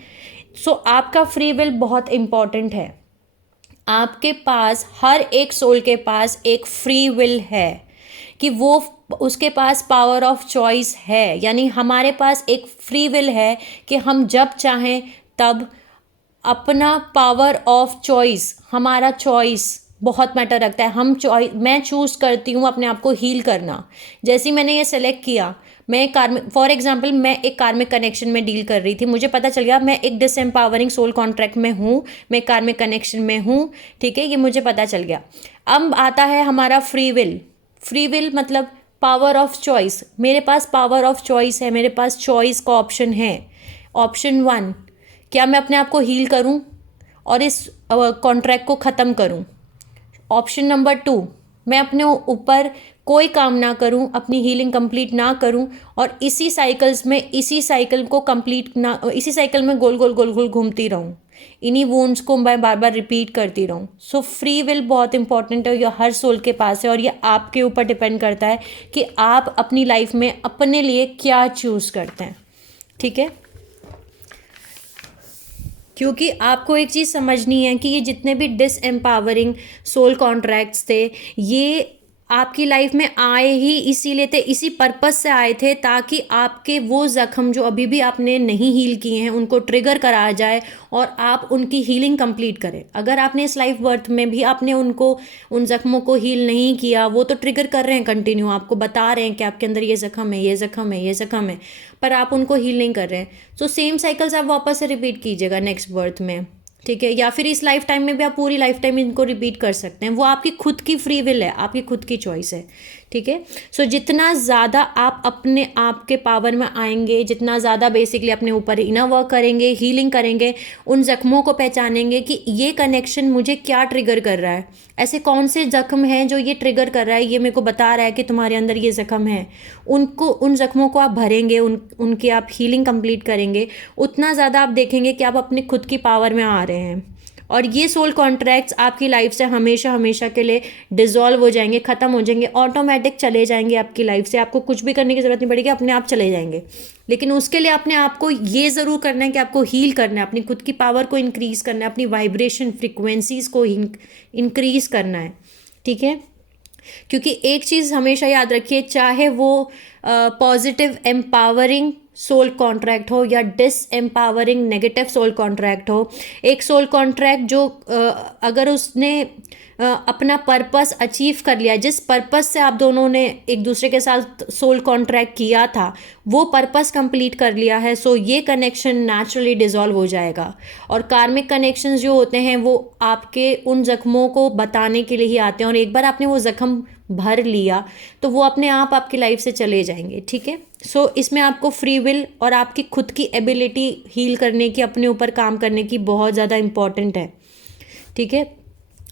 सो आपका फ्री विल बहुत इम्पॉर्टेंट है। आपके पास, हर एक सोल के पास एक फ्री विल है, कि वो उसके पास पावर ऑफ चॉइस है, यानी हमारे पास एक फ्री विल है कि हम जब चाहें तब अपना पावर ऑफ चॉइस, हमारा चॉइस बहुत मैटर रखता है। मैं चूज़ करती हूँ अपने आप को हील करना। जैसे मैंने ये सेलेक्ट किया, मैं फॉर एग्जांपल मैं एक कार्मिक कनेक्शन में डील कर रही थी, मुझे पता चल गया मैं एक डिसएम्पावरिंग सोल कॉन्ट्रैक्ट में हूँ, मैं कार्मिक कनेक्शन में हूँ। ठीक है, ये मुझे पता चल गया। अब आता है हमारा फ्री विल। फ्री विल मतलब पावर ऑफ चॉइस। मेरे पास पावर ऑफ चॉइस है, मेरे पास चॉइस का ऑप्शन है। ऑप्शन 1, क्या मैं अपने आप को हील करूं और इस कॉन्ट्रैक्ट को ख़त्म करूं? ऑप्शन नंबर 2, मैं अपने ऊपर कोई काम ना करूं, अपनी हीलिंग कंप्लीट ना करूं, और इसी साइकिल्स में, इसी साइकिल को कंप्लीट ना, इसी साइकिल में गोल गोल गोल गोल घूमती रहूं, इन्हीं वुंड्स को मैं बार बार रिपीट करती रहूं। सो फ्री विल बहुत इंपॉर्टेंट है, ये हर सोल के पास है, और ये आपके ऊपर डिपेंड करता है कि आप अपनी लाइफ में अपने लिए क्या चूज़ करते हैं। ठीक है, क्योंकि आपको एक चीज़ समझनी है कि ये जितने भी डिसएम्पावरिंग सोल कॉन्ट्रैक्ट्स थे, ये आपकी लाइफ में आए ही इसीलिए थे, इसी पर्पस से आए थे, ताकि आपके वो ज़ख्म जो अभी भी आपने नहीं हील किए हैं उनको ट्रिगर कराया जाए और आप उनकी हीलिंग कंप्लीट करें। अगर आपने इस लाइफ बर्थ में भी आपने उनको उन ज़ख्मों को हील नहीं किया, वो तो ट्रिगर कर रहे हैं कंटिन्यू, आपको बता रहे हैं कि आपके अंदर ये ज़ख्म है, ये ज़ख्म है, ये ज़ख्म है, पर आप उनको हील नहीं कर रहे हैं। तो सेम साइकिल्स आप वापस से रिपीट कीजिएगा नेक्स्ट बर्थ में, ठीक है, या फिर इस लाइफ टाइम में भी आप पूरी लाइफ टाइम इनको रिपीट कर सकते हैं। वो आपकी खुद की फ्री विल है, आपकी खुद की चॉइस है, ठीक है। सो जितना ज़्यादा आप अपने आप के पावर में आएंगे, जितना ज़्यादा बेसिकली अपने ऊपर इनर वर्क करेंगे, हीलिंग करेंगे, उन जख्मों को पहचानेंगे कि ये कनेक्शन मुझे क्या ट्रिगर कर रहा है, ऐसे कौन से जख्म हैं जो ये ट्रिगर कर रहा है, ये मेरे को बता रहा है कि तुम्हारे अंदर ये जख्म है, उन जख्मों को आप भरेंगे, उनकी आप हीलिंग कंप्लीट करेंगे, उतना ज़्यादा आप देखेंगे कि आप अपने खुद की पावर में आ रहे हैं। और ये सोल कॉन्ट्रैक्ट्स आपकी लाइफ से हमेशा हमेशा के लिए डिसॉल्व हो जाएंगे, ख़त्म हो जाएंगे, ऑटोमेटिक चले जाएंगे आपकी लाइफ से। आपको कुछ भी करने की ज़रूरत नहीं पड़ेगी, अपने आप चले जाएंगे। लेकिन उसके लिए अपने आप को ये ज़रूर करना है कि आपको हील करना है, अपनी खुद की पावर को इंक्रीज़ करना है, अपनी वाइब्रेशन फ्रिक्वेंसीज़ को इंक्रीज़ करना है, ठीक है। क्योंकि एक चीज़ हमेशा याद रखिए, चाहे वो पॉजिटिव एम्पावरिंग सोल कॉन्ट्रैक्ट हो या disempowering negative soul contract हो, एक सोल कॉन्ट्रैक्ट जो अगर उसने अपना पर्पस अचीव कर लिया, जिस पर्पस से आप दोनों ने एक दूसरे के साथ सोल कॉन्ट्रैक्ट किया था, वो पर्पस कंप्लीट कर लिया है, सो ये कनेक्शन नेचुरली डिसॉल्व हो जाएगा। और कार्मिक कनेक्शंस जो होते हैं वो आपके उन जख्मों को बताने के लिए ही आते हैं, और एक बार आपने वो जख्म भर लिया तो वो अपने आप आपकी लाइफ से चले जाएंगे, ठीक है। सो इसमें आपको फ्री विल और आपकी खुद की एबिलिटी हील करने की, अपने ऊपर काम करने की बहुत ज़्यादा इम्पॉर्टेंट है, ठीक है।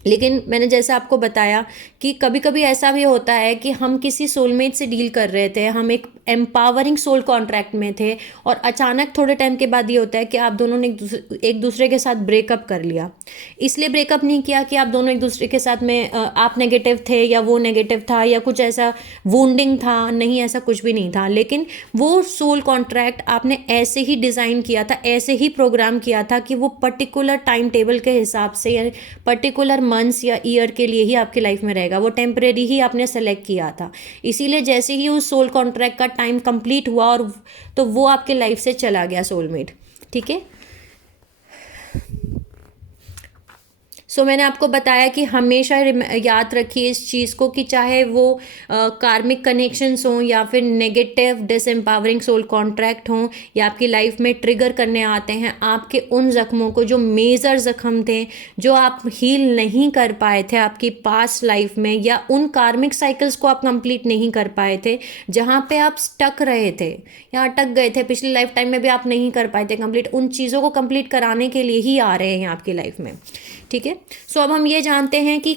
लेकिन मैंने जैसे आपको बताया कि कभी कभी ऐसा भी होता है कि हम किसी सोलमेट से डील कर रहे थे, हम एक एम्पावरिंग सोल कॉन्ट्रैक्ट में थे, और अचानक थोड़े टाइम के बाद ये होता है कि आप दोनों ने एक दूसरे के साथ ब्रेकअप कर लिया। इसलिए ब्रेकअप नहीं किया कि आप दोनों एक दूसरे के साथ में आप नेगेटिव थे या वो नेगेटिव था या कुछ ऐसा वुंडिंग था, नहीं, ऐसा कुछ भी नहीं था। लेकिन वो सोल कॉन्ट्रैक्ट आपने ऐसे ही डिज़ाइन किया था, ऐसे ही प्रोग्राम किया था कि वो पर्टिकुलर टाइम टेबल के हिसाब से या पर्टिकुलर मंथ्स या ईयर के लिए ही आपकी लाइफ में रहेगा, वो टेम्परेरी ही आपने सेलेक्ट किया था। इसीलिए जैसे ही उस सोल कॉन्ट्रैक्ट का टाइम कंप्लीट हुआ और तो वो आपके लाइफ से चला गया सोलमेट, ठीक है। सो मैंने आपको बताया कि हमेशा याद रखिए इस चीज़ को कि चाहे वो कार्मिक कनेक्शंस हों या फिर नेगेटिव डिसएम्पावरिंग सोल कॉन्ट्रैक्ट हों या आपकी लाइफ में ट्रिगर करने आते हैं आपके उन जख्मों को जो मेजर जख्म थे, जो आप हील नहीं कर पाए थे आपकी पास्ट लाइफ में, या उन कार्मिक साइकिल्स को आप कंप्लीट नहीं कर पाए थे जहाँ पे आप स्टक रहे थे या अटक गए थे पिछली लाइफ टाइम में भी आप नहीं कर पाए थे कंप्लीट, उन चीज़ों को कंप्लीट कराने के लिए ही आ रहे हैं आपकी लाइफ में, ठीक है। सो अब हम ये जानते हैं कि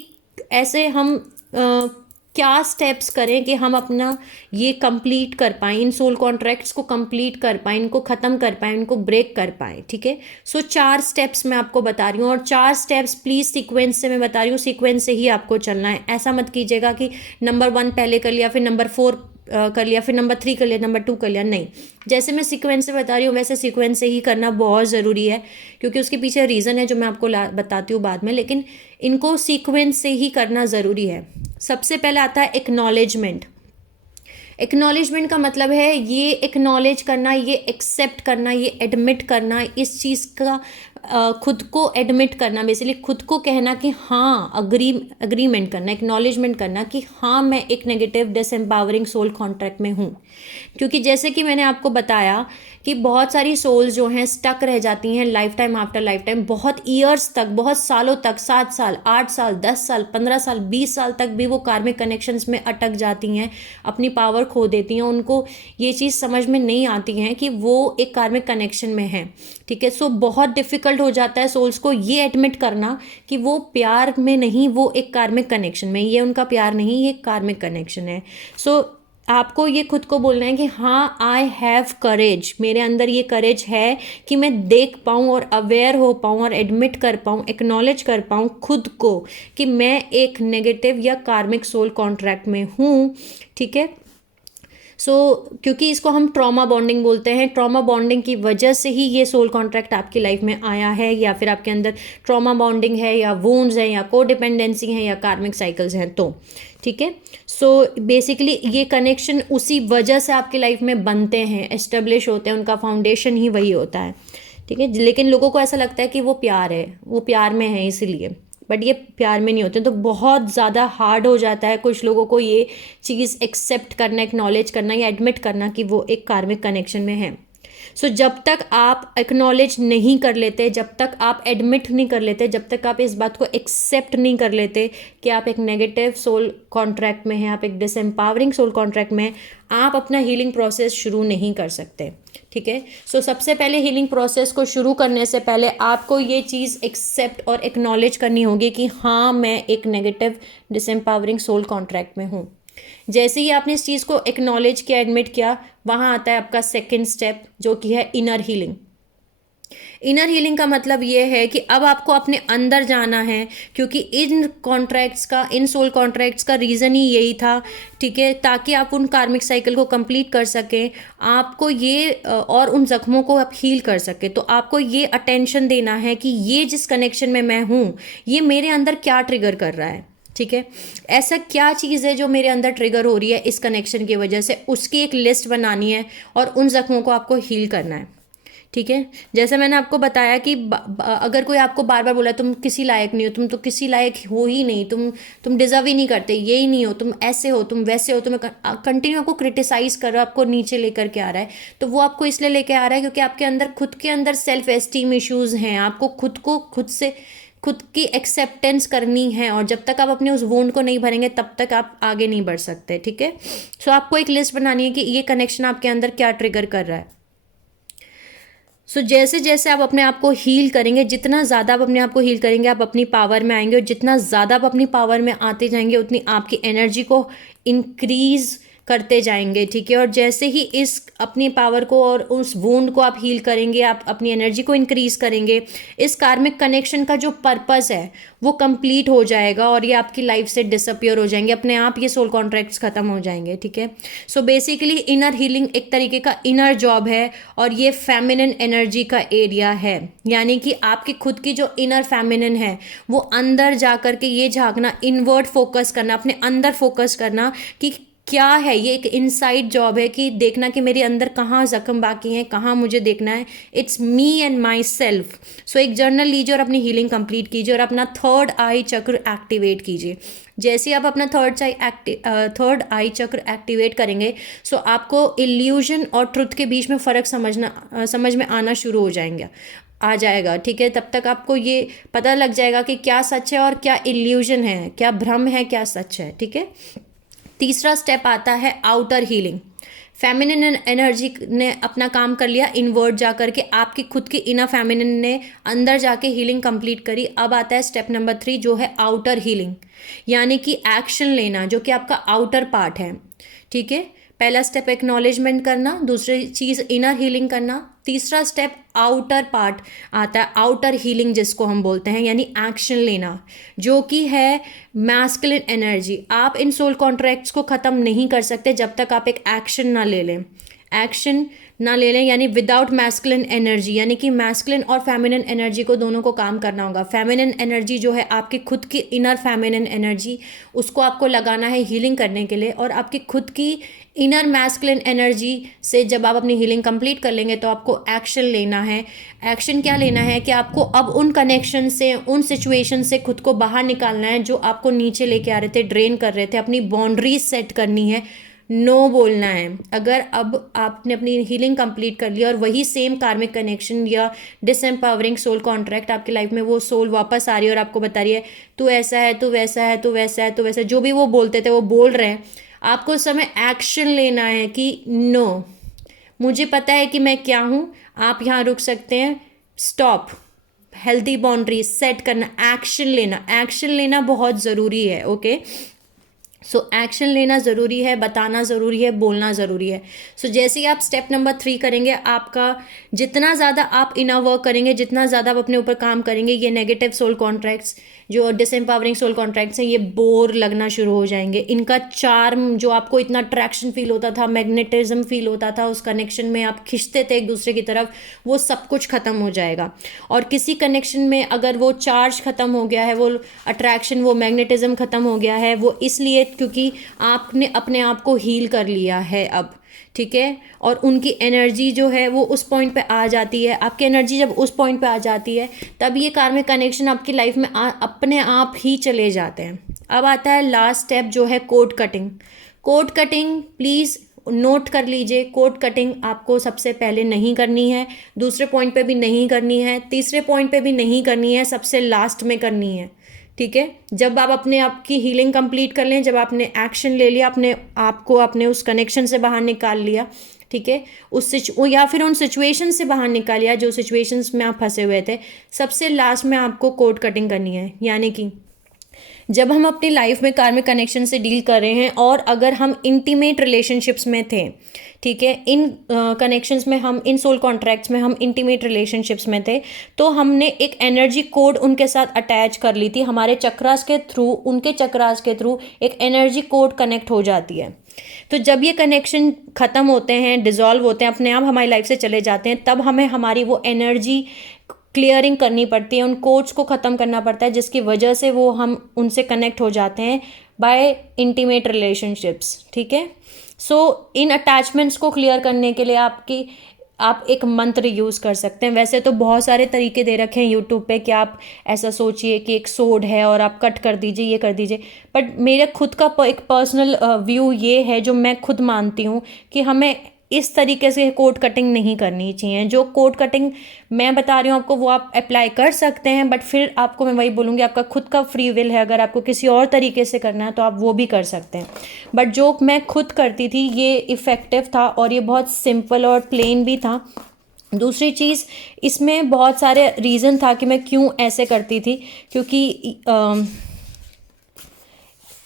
ऐसे हम क्या स्टेप्स करें कि हम अपना ये कंप्लीट कर पाएँ, इन सोल कॉन्ट्रैक्ट्स को कंप्लीट कर पाएँ, इनको ख़त्म कर पाएँ, इनको ब्रेक कर पाएँ, ठीक है। सो 4 स्टेप्स मैं आपको बता रही हूँ, और 4 स्टेप्स प्लीज़ सीक्वेंस से मैं बता रही हूँ, सीक्वेंस से ही आपको चलना है। ऐसा मत कीजिएगा कि नंबर 1 पहले कर लिया, फिर नंबर 4 कर लिया, फिर नंबर 3 कर लिया, नंबर 2 कर लिया, नहीं। जैसे मैं सीक्वेंस से बता रही हूँ वैसे सीक्वेंस से ही करना बहुत ज़रूरी है, क्योंकि उसके पीछे रीज़न है जो मैं आपको बताती हूँ बाद में, लेकिन इनको सीक्वेंस से ही करना ज़रूरी है। सबसे पहले आता है एक्नॉलेजमेंट। एक्नॉलेजमेंट का मतलब है ये एक्नॉलेज करना, ये एक्सेप्ट करना, ये एडमिट करना, इस चीज़ का खुद को एडमिट करना, बेसिकली खुद को कहना कि हाँ, अग्रीमेंट करना, एक्नॉलेजमेंट करना कि हाँ मैं एक नेगेटिव डिसएम्पावरिंग सोल कॉन्ट्रैक्ट में हूँ। क्योंकि जैसे कि मैंने आपको बताया कि बहुत सारी सोल्स जो हैं स्टक रह जाती हैं life time after life time, बहुत ईयर्स तक, बहुत सालों तक, 7 साल, 8 साल, 10 साल, 15 साल, 20 साल तक भी वो कार्मिक कनेक्शंस में अटक जाती हैं, अपनी पावर खो देती हैं। उनको ये चीज़ समझ में नहीं आती है कि वो एक कार्मिक कनेक्शन में है, ठीक है। सो बहुत डिफ़िकल्ट हो जाता है सोल्स को ये एडमिट करना कि वो प्यार में नहीं, वो एक कार्मिक कनेक्शन में, ये उनका प्यार नहीं, ये कार्मिक कनेक्शन है। सो आपको ये खुद को बोलना है कि हाँ, आई हैव करेज, मेरे अंदर ये करेज है कि मैं देख पाऊँ और अवेयर हो पाऊँ और एडमिट कर पाऊँ, एक्नॉलेज कर पाऊँ खुद को कि मैं एक नेगेटिव या कार्मिक सोल कॉन्ट्रैक्ट में हूँ, ठीक है। क्योंकि इसको हम ट्रॉमा बॉन्डिंग बोलते हैं, ट्रॉमा बॉन्डिंग की वजह से ही ये सोल कॉन्ट्रैक्ट आपकी लाइफ में आया है, या फिर आपके अंदर ट्रॉमा बॉन्डिंग है, या वूंड्स हैं, या कोडिपेंडेंसी है, या कार्मिक साइकिल्स हैं, तो ठीक है। सो बेसिकली ये कनेक्शन उसी वजह से आपकी लाइफ में बनते हैं, एस्टेब्लिश होते हैं, उनका फाउंडेशन ही वही होता है, ठीक है। लेकिन लोगों को ऐसा लगता है कि वो प्यार है, वो प्यार में है इसलिए, बट ये प्यार में नहीं होते। तो बहुत ज़्यादा हार्ड हो जाता है कुछ लोगों को ये चीज़ एक्सेप्ट करना, एक्नॉलेज करना, या एडमिट करना कि वो एक कार्मिक कनेक्शन में है। सो जब तक आप एक्नॉलेज नहीं कर लेते, जब तक आप एडमिट नहीं कर लेते, जब तक आप इस बात को एक्सेप्ट नहीं कर लेते कि आप एक नेगेटिव सोल कॉन्ट्रैक्ट में हैं, आप एक डिसएम्पावरिंग सोल कॉन्ट्रैक्ट में हैं, आप अपना हीलिंग प्रोसेस शुरू नहीं कर सकते, ठीक है। सो सबसे पहले हीलिंग प्रोसेस को शुरू करने से पहले आपको ये चीज़ एक्सेप्ट और एक्नॉलेज करनी होगी कि हाँ, मैं एक नेगेटिव डिसएम्पावरिंग सोल कॉन्ट्रैक्ट में हूँ। जैसे ही आपने इस चीज़ को एक्नॉलेज किया, एडमिट किया, वहाँ आता है आपका सेकेंड स्टेप, जो कि है इनर हीलिंग। इनर हीलिंग का मतलब ये है कि अब आपको अपने अंदर जाना है, क्योंकि इन कॉन्ट्रैक्ट्स का, इन सोल कॉन्ट्रैक्ट्स का रीज़न ही यही था, ठीक है, ताकि आप उन कार्मिक साइकिल को कंप्लीट कर सकें, आपको ये और उन जख्मों को आप हील कर सकें। तो आपको ये अटेंशन देना है कि ये जिस कनेक्शन में मैं हूँ, ये मेरे अंदर क्या ट्रिगर कर रहा है, ठीक है। ऐसा क्या चीज़ है जो मेरे अंदर ट्रिगर हो रही है इस कनेक्शन की वजह से, उसकी एक लिस्ट बनानी है और उन जख्मों को आपको हील करना है, ठीक है। जैसे मैंने आपको बताया कि अगर कोई आपको बार बार बोला तुम किसी लायक नहीं हो, तुम तो किसी लायक हो ही नहीं, तुम डिजर्व ही नहीं करते, ये ही नहीं हो, तुम ऐसे हो, तुम वैसे हो, तुम्हें कंटिन्यू आपको क्रिटिसाइज कर रहा है, आपको नीचे लेकर के आ रहा है, तो वो आपको इसलिए लेके आ रहा है क्योंकि आपके अंदर खुद के अंदर सेल्फ एस्टीम इश्यूज हैं। आपको खुद की एक्सेप्टेंस करनी है, और जब तक आप अपने उस वोंड को नहीं भरेंगे तब तक आप आगे नहीं बढ़ सकते, ठीक है। सो आपको एक लिस्ट बनानी है कि ये कनेक्शन आपके अंदर क्या ट्रिगर कर रहा है। सो जैसे जैसे आप अपने आप को हील करेंगे, जितना ज़्यादा आप अपने आप को हील करेंगे, आप अपनी पावर में आएंगे, और जितना ज़्यादा आप अपनी पावर में आते जाएंगे, उतनी आपकी एनर्जी को इंक्रीज़ करते जाएंगे, ठीक है। और जैसे ही इस अपनी पावर को और उस वुंड को आप हील करेंगे, आप अपनी एनर्जी को इंक्रीज करेंगे, इस कार्मिक कनेक्शन का जो पर्पस है वो कंप्लीट हो जाएगा, और ये आपकी लाइफ से डिसअपियर हो जाएंगे, अपने आप ये सोल कॉन्ट्रैक्ट्स खत्म हो जाएंगे, ठीक है। सो बेसिकली इनर हीलिंग एक तरीके का इनर जॉब है, और ये फेमिनिन एनर्जी का एरिया है, यानी कि आपकी खुद की जो इनर फेमिनिन है वो अंदर जा करके ये झांकना, इनवर्ड फोकस करना, अपने अंदर फोकस करना कि क्या है। ये एक इनसाइड जॉब है कि देखना कि मेरे अंदर कहाँ जख्म बाकी हैं, कहाँ मुझे देखना है। It's me and myself. So एक जर्नल लीजिए और अपनी हीलिंग कंप्लीट कीजिए, और अपना थर्ड आई चक्र एक्टिवेट कीजिए। जैसे आप अपना थर्ड आई चक्र एक्टिवेट करेंगे, सो आपको इल्यूजन और ट्रुथ के बीच में फ़र्क समझ में आना शुरू आ जाएगा, ठीक है। तब तक आपको ये पता लग जाएगा कि क्या सच है और क्या इल्यूजन है, क्या भ्रम है, क्या सच है, ठीक है। तीसरा स्टेप आता है आउटर हीलिंग। फेमिनिन एनर्जी ने अपना काम कर लिया, इनवर्ड जा करके आपकी खुद की इनर फेमिनिन ने अंदर जाके हीलिंग कंप्लीट करी। अब आता है स्टेप नंबर 3, जो है आउटर हीलिंग, यानी कि एक्शन लेना, जो कि आपका आउटर पार्ट है, ठीक है। पहला स्टेप एक्नॉलेजमेंट करना, दूसरी चीज़ इनर हीलिंग करना, तीसरा स्टेप आउटर पार्ट आता है, आउटर हीलिंग जिसको हम बोलते हैं, यानी एक्शन लेना, जो कि है मैस्कुलिन एनर्जी। आप इन सोल कॉन्ट्रैक्ट्स को ख़त्म नहीं कर सकते जब तक आप एक एक्शन ना ले लें, यानी विदाउट मैस्कुलिन एनर्जी, यानी कि मैस्कुलिन और फेमिनिन एनर्जी को दोनों को काम करना होगा। फेमिनिन एनर्जी जो है आपकी खुद की इनर फेमिनिन एनर्जी, उसको आपको लगाना है हीलिंग करने के लिए, और आपकी खुद की इनर मैस्कुलिन एनर्जी से जब आप अपनी हीलिंग कंप्लीट कर लेंगे तो आपको एक्शन लेना है। एक्शन क्या लेना है कि आपको अब उन कनेक्शन से, उन सिचुएशन से खुद को बाहर निकालना है जो आपको नीचे लेके आ रहे थे, ड्रेन कर रहे थे। अपनी बाउंड्रीज सेट करनी है, नो बोलना है। अगर अब आपने अपनी हीलिंग कंप्लीट कर लिया और वही सेम कार्मिक कनेक्शन या डिसएम्पावरिंग सोल कॉन्ट्रैक्ट आपकी लाइफ में, वो सोल वापस आ रही है और आपको बता रही है तू ऐसा है, तू वैसा है, तू वैसा है, तू वैसा है, जो भी वो बोलते थे वो बोल रहे हैं, आपको उस समय एक्शन लेना है कि नो, मुझे पता है कि मैं क्या हूँ, आप यहाँ रुक सकते हैं, स्टॉप। हेल्दी बाउंड्री सेट करना, एक्शन लेना बहुत ज़रूरी है, ओके। सो एक्शन लेना ज़रूरी है, बताना ज़रूरी है, बोलना ज़रूरी है। सो जैसे ही आप स्टेप नंबर 3 करेंगे, आपका जितना ज़्यादा आप इनर वर्क करेंगे, जितना ज़्यादा आप अपने ऊपर काम करेंगे, ये नेगेटिव सोल कॉन्ट्रैक्ट्स जो डिसएम्पावरिंग सोल कॉन्ट्रैक्ट्स हैं, ये बोर लगना शुरू हो जाएंगे। इनका चार्म, जो आपको इतना अट्रैक्शन फील होता था, मैग्नेटिज्म फील होता था, उस कनेक्शन में आप खिंचते थे एक दूसरे की तरफ, वो सब कुछ ख़त्म हो जाएगा। और किसी कनेक्शन में अगर वो चार्ज ख़त्म हो गया है, वो अट्रैक्शन, वो मैग्नेटिज्म ख़त्म हो गया है, वो इसलिए क्योंकि आपने अपने आप को हील कर लिया है अब, ठीक है। और उनकी एनर्जी जो है वो उस पॉइंट पे आ जाती है, आपकी एनर्जी जब उस पॉइंट पे आ जाती है, तब ये कार्मिक कनेक्शन आपकी लाइफ में अपने आप ही चले जाते हैं। अब आता है लास्ट स्टेप, जो है code cutting. Code cutting please note कर लीजिए। कोड कटिंग आपको सबसे पहले नहीं करनी है, दूसरे पॉइंट पे भी नहीं करनी है, तीसरे पॉइंट पे भी नहीं करनी है, सबसे लास्ट में करनी है, ठीक है। जब आप अपने आप की हीलिंग कंप्लीट कर लें, जब आपने एक्शन ले लिया, अपने आप को अपने उस कनेक्शन से बाहर निकाल लिया, ठीक है, या फिर उन सिचुएशन से बाहर निकाल लिया जो सिचुएशंस में आप फंसे हुए थे, सबसे लास्ट में आपको कोड कटिंग करनी है। यानी कि जब हम अपनी लाइफ में कार्मिक कनेक्शन से डील कर रहे हैं, और अगर हम इंटीमेट रिलेशनशिप्स में थे, ठीक है, इन कनेक्शंस में, हम इन सोल कॉन्ट्रैक्ट्स में हम इंटीमेट रिलेशनशिप्स में थे, तो हमने एक एनर्जी कोड उनके साथ अटैच कर ली थी। हमारे चक्रास के थ्रू, उनके चक्रास के थ्रू एक एनर्जी कोड कनेक्ट हो जाती है। तो जब ये कनेक्शन ख़त्म होते हैं, डिज़ोल्व होते हैं, अपने आप हमारी लाइफ से चले जाते हैं, तब हमें हमारी वो एनर्जी क्लियरिंग करनी पड़ती है, उन कोड्स को ख़त्म करना पड़ता है, जिसकी वजह से वो हम उनसे कनेक्ट हो जाते हैं बाय इंटीमेट रिलेशनशिप्स, ठीक है। सो इन अटैचमेंट्स को क्लियर करने के लिए आप एक मंत्र यूज़ कर सकते हैं। वैसे तो बहुत सारे तरीके दे रखे हैं यूट्यूब पे कि आप ऐसा सोचिए कि एक सोड है और आप कट कर दीजिए, ये कर दीजिए, बट मेरा खुद का एक पर्सनल व्यू ये है, जो मैं खुद मानती हूँ, कि हमें इस तरीके से कोड कटिंग नहीं करनी चाहिए। जो कोड कटिंग मैं बता रही हूँ आपको, वो आप अप्लाई कर सकते हैं, बट फिर आपको मैं वही बोलूँगी, आपका खुद का फ्री विल है। अगर आपको किसी और तरीके से करना है तो आप वो भी कर सकते हैं, बट जो मैं खुद करती थी ये इफ़ेक्टिव था, और ये बहुत सिंपल और प्लेन भी था। दूसरी चीज़, इसमें बहुत सारे रीज़न था कि मैं क्यों ऐसे करती थी, क्योंकि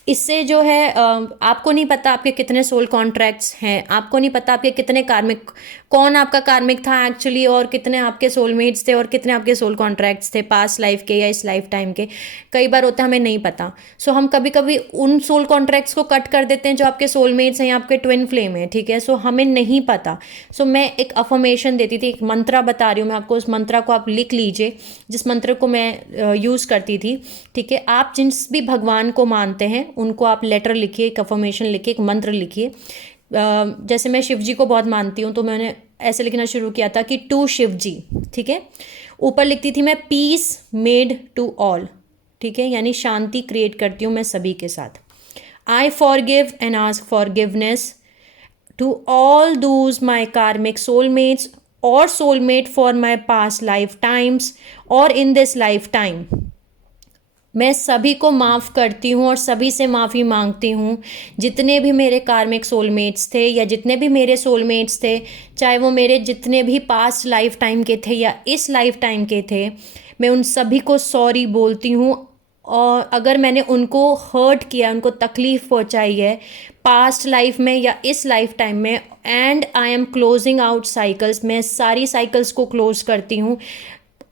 इससे जो है आपको नहीं पता आपके कितने सोल कॉन्ट्रैक्ट्स हैं, आपको नहीं पता आपके कितने कार्मिक, कौन आपका कार्मिक था एक्चुअली, और कितने आपके सोलमेट्स थे, और कितने आपके सोल कॉन्ट्रैक्ट्स थे पास्ट लाइफ के या इस लाइफ टाइम के। कई बार होता है हमें नहीं पता। सो हम कभी कभी उन सोल कॉन्ट्रैक्ट्स को कट कर देते हैं जो आपके सोलमेट्स हैं या आपके ट्विन फ्लेम है, ठीक है। सो हमें नहीं पता। सो मैं एक अफर्मेशन देती थी, एक मंत्रा बता रही हूँ मैं आपको, उस मंत्रा को आप लिख लीजिए, जिस मंत्र को मैं यूज़ करती थी, ठीक है। आप जिस भी भगवान को मानते हैं उनको आप लेटर लिखिए, एक अफर्मेशन लिखिए, एक मंत्र लिखिए। जैसे मैं शिव जी को बहुत मानती हूँ, तो मैंने ऐसे लिखना शुरू किया था कि टू शिव जी, ठीक है। ऊपर लिखती थी मैं पीस मेड टू ऑल, ठीक है, यानी शांति क्रिएट करती हूँ मैं सभी के साथ। I forgive and ask forgiveness to all those my karmic soulmates और soulmate for my past life times और इन दिस लाइफ टाइम। मैं सभी को माफ़ करती हूँ और सभी से माफ़ी मांगती हूँ, जितने भी मेरे कार्मिक सोलमेट्स थे या जितने भी मेरे सोलमेट्स थे, चाहे वो मेरे जितने भी पास्ट लाइफ टाइम के थे या इस लाइफ टाइम के थे, मैं उन सभी को सॉरी बोलती हूँ। और अगर मैंने उनको हर्ट किया, उनको तकलीफ़ पहुँचाई है पास्ट लाइफ में या इस लाइफ टाइम में, and I am closing out cycles, मैं सारी साइकिल्स को क्लोज करती हूँ,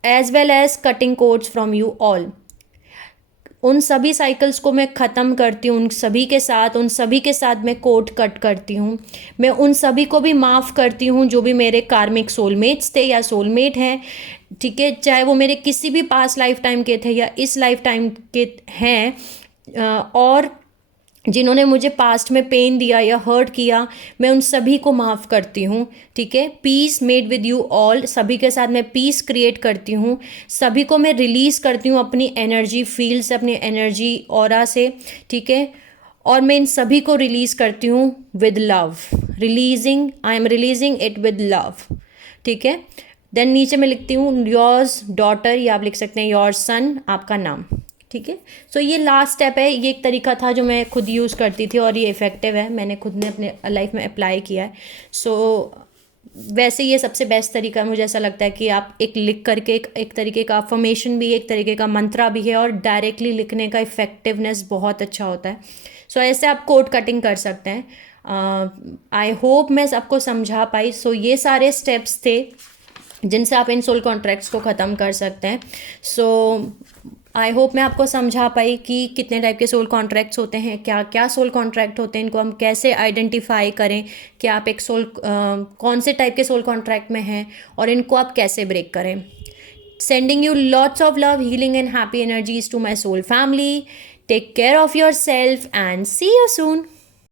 as well as cutting cords from you all. उन सभी साइकिल्स को मैं ख़त्म करती हूँ, उन सभी के साथ मैं कोड कट करती हूँ। मैं उन सभी को भी माफ़ करती हूँ जो भी मेरे कार्मिक सोलमेट्स थे या सोलमेट हैं, ठीक है, चाहे वो मेरे किसी भी पास्ट लाइफ टाइम के थे या इस लाइफ टाइम के हैं, और जिन्होंने मुझे पास्ट में पेन दिया या हर्ट किया, मैं उन सभी को माफ़ करती हूँ, ठीक है। Peace made with you all, सभी के साथ मैं पीस क्रिएट करती हूँ, सभी को मैं रिलीज़ करती हूँ अपनी एनर्जी फील्ड से, अपनी एनर्जी ऑरा से, ठीक है। और मैं इन सभी को रिलीज़ करती हूँ with love, I am releasing it with love, ठीक है। देन नीचे मैं लिखती हूँ योर्स डॉटर, या आप लिख सकते हैं योर सन, आपका नाम, ठीक है। सो ये लास्ट स्टेप है, ये एक तरीका था जो मैं खुद यूज़ करती थी और ये इफ़ेक्टिव है, मैंने खुद ने अपने लाइफ में अप्लाई किया है। सो वैसे ये सबसे बेस्ट तरीका मुझे ऐसा लगता है कि आप एक लिख करके एक तरीके का अफर्मेशन भी, एक तरीके का मंत्रा भी है, और डायरेक्टली लिखने का इफ़ेक्टिवनेस बहुत अच्छा होता है। सो ऐसे आप कोड कटिंग कर सकते हैं। आई होप मैं आपको समझा पाई। सो ये सारे स्टेप्स थे जिनसे आप इन सोल कॉन्ट्रैक्ट्स को ख़त्म कर सकते हैं। सो आई होप मैं आपको समझा पाई कि कितने टाइप के सोल कॉन्ट्रैक्ट्स होते हैं, क्या क्या सोल कॉन्ट्रैक्ट होते हैं, इनको हम कैसे आइडेंटिफाई करें कि आप एक कौन से टाइप के सोल कॉन्ट्रैक्ट में हैं, और इनको आप कैसे ब्रेक करें। Sending you lots of love, healing, and happy energies to my soul family. Take care of yourself and see you soon.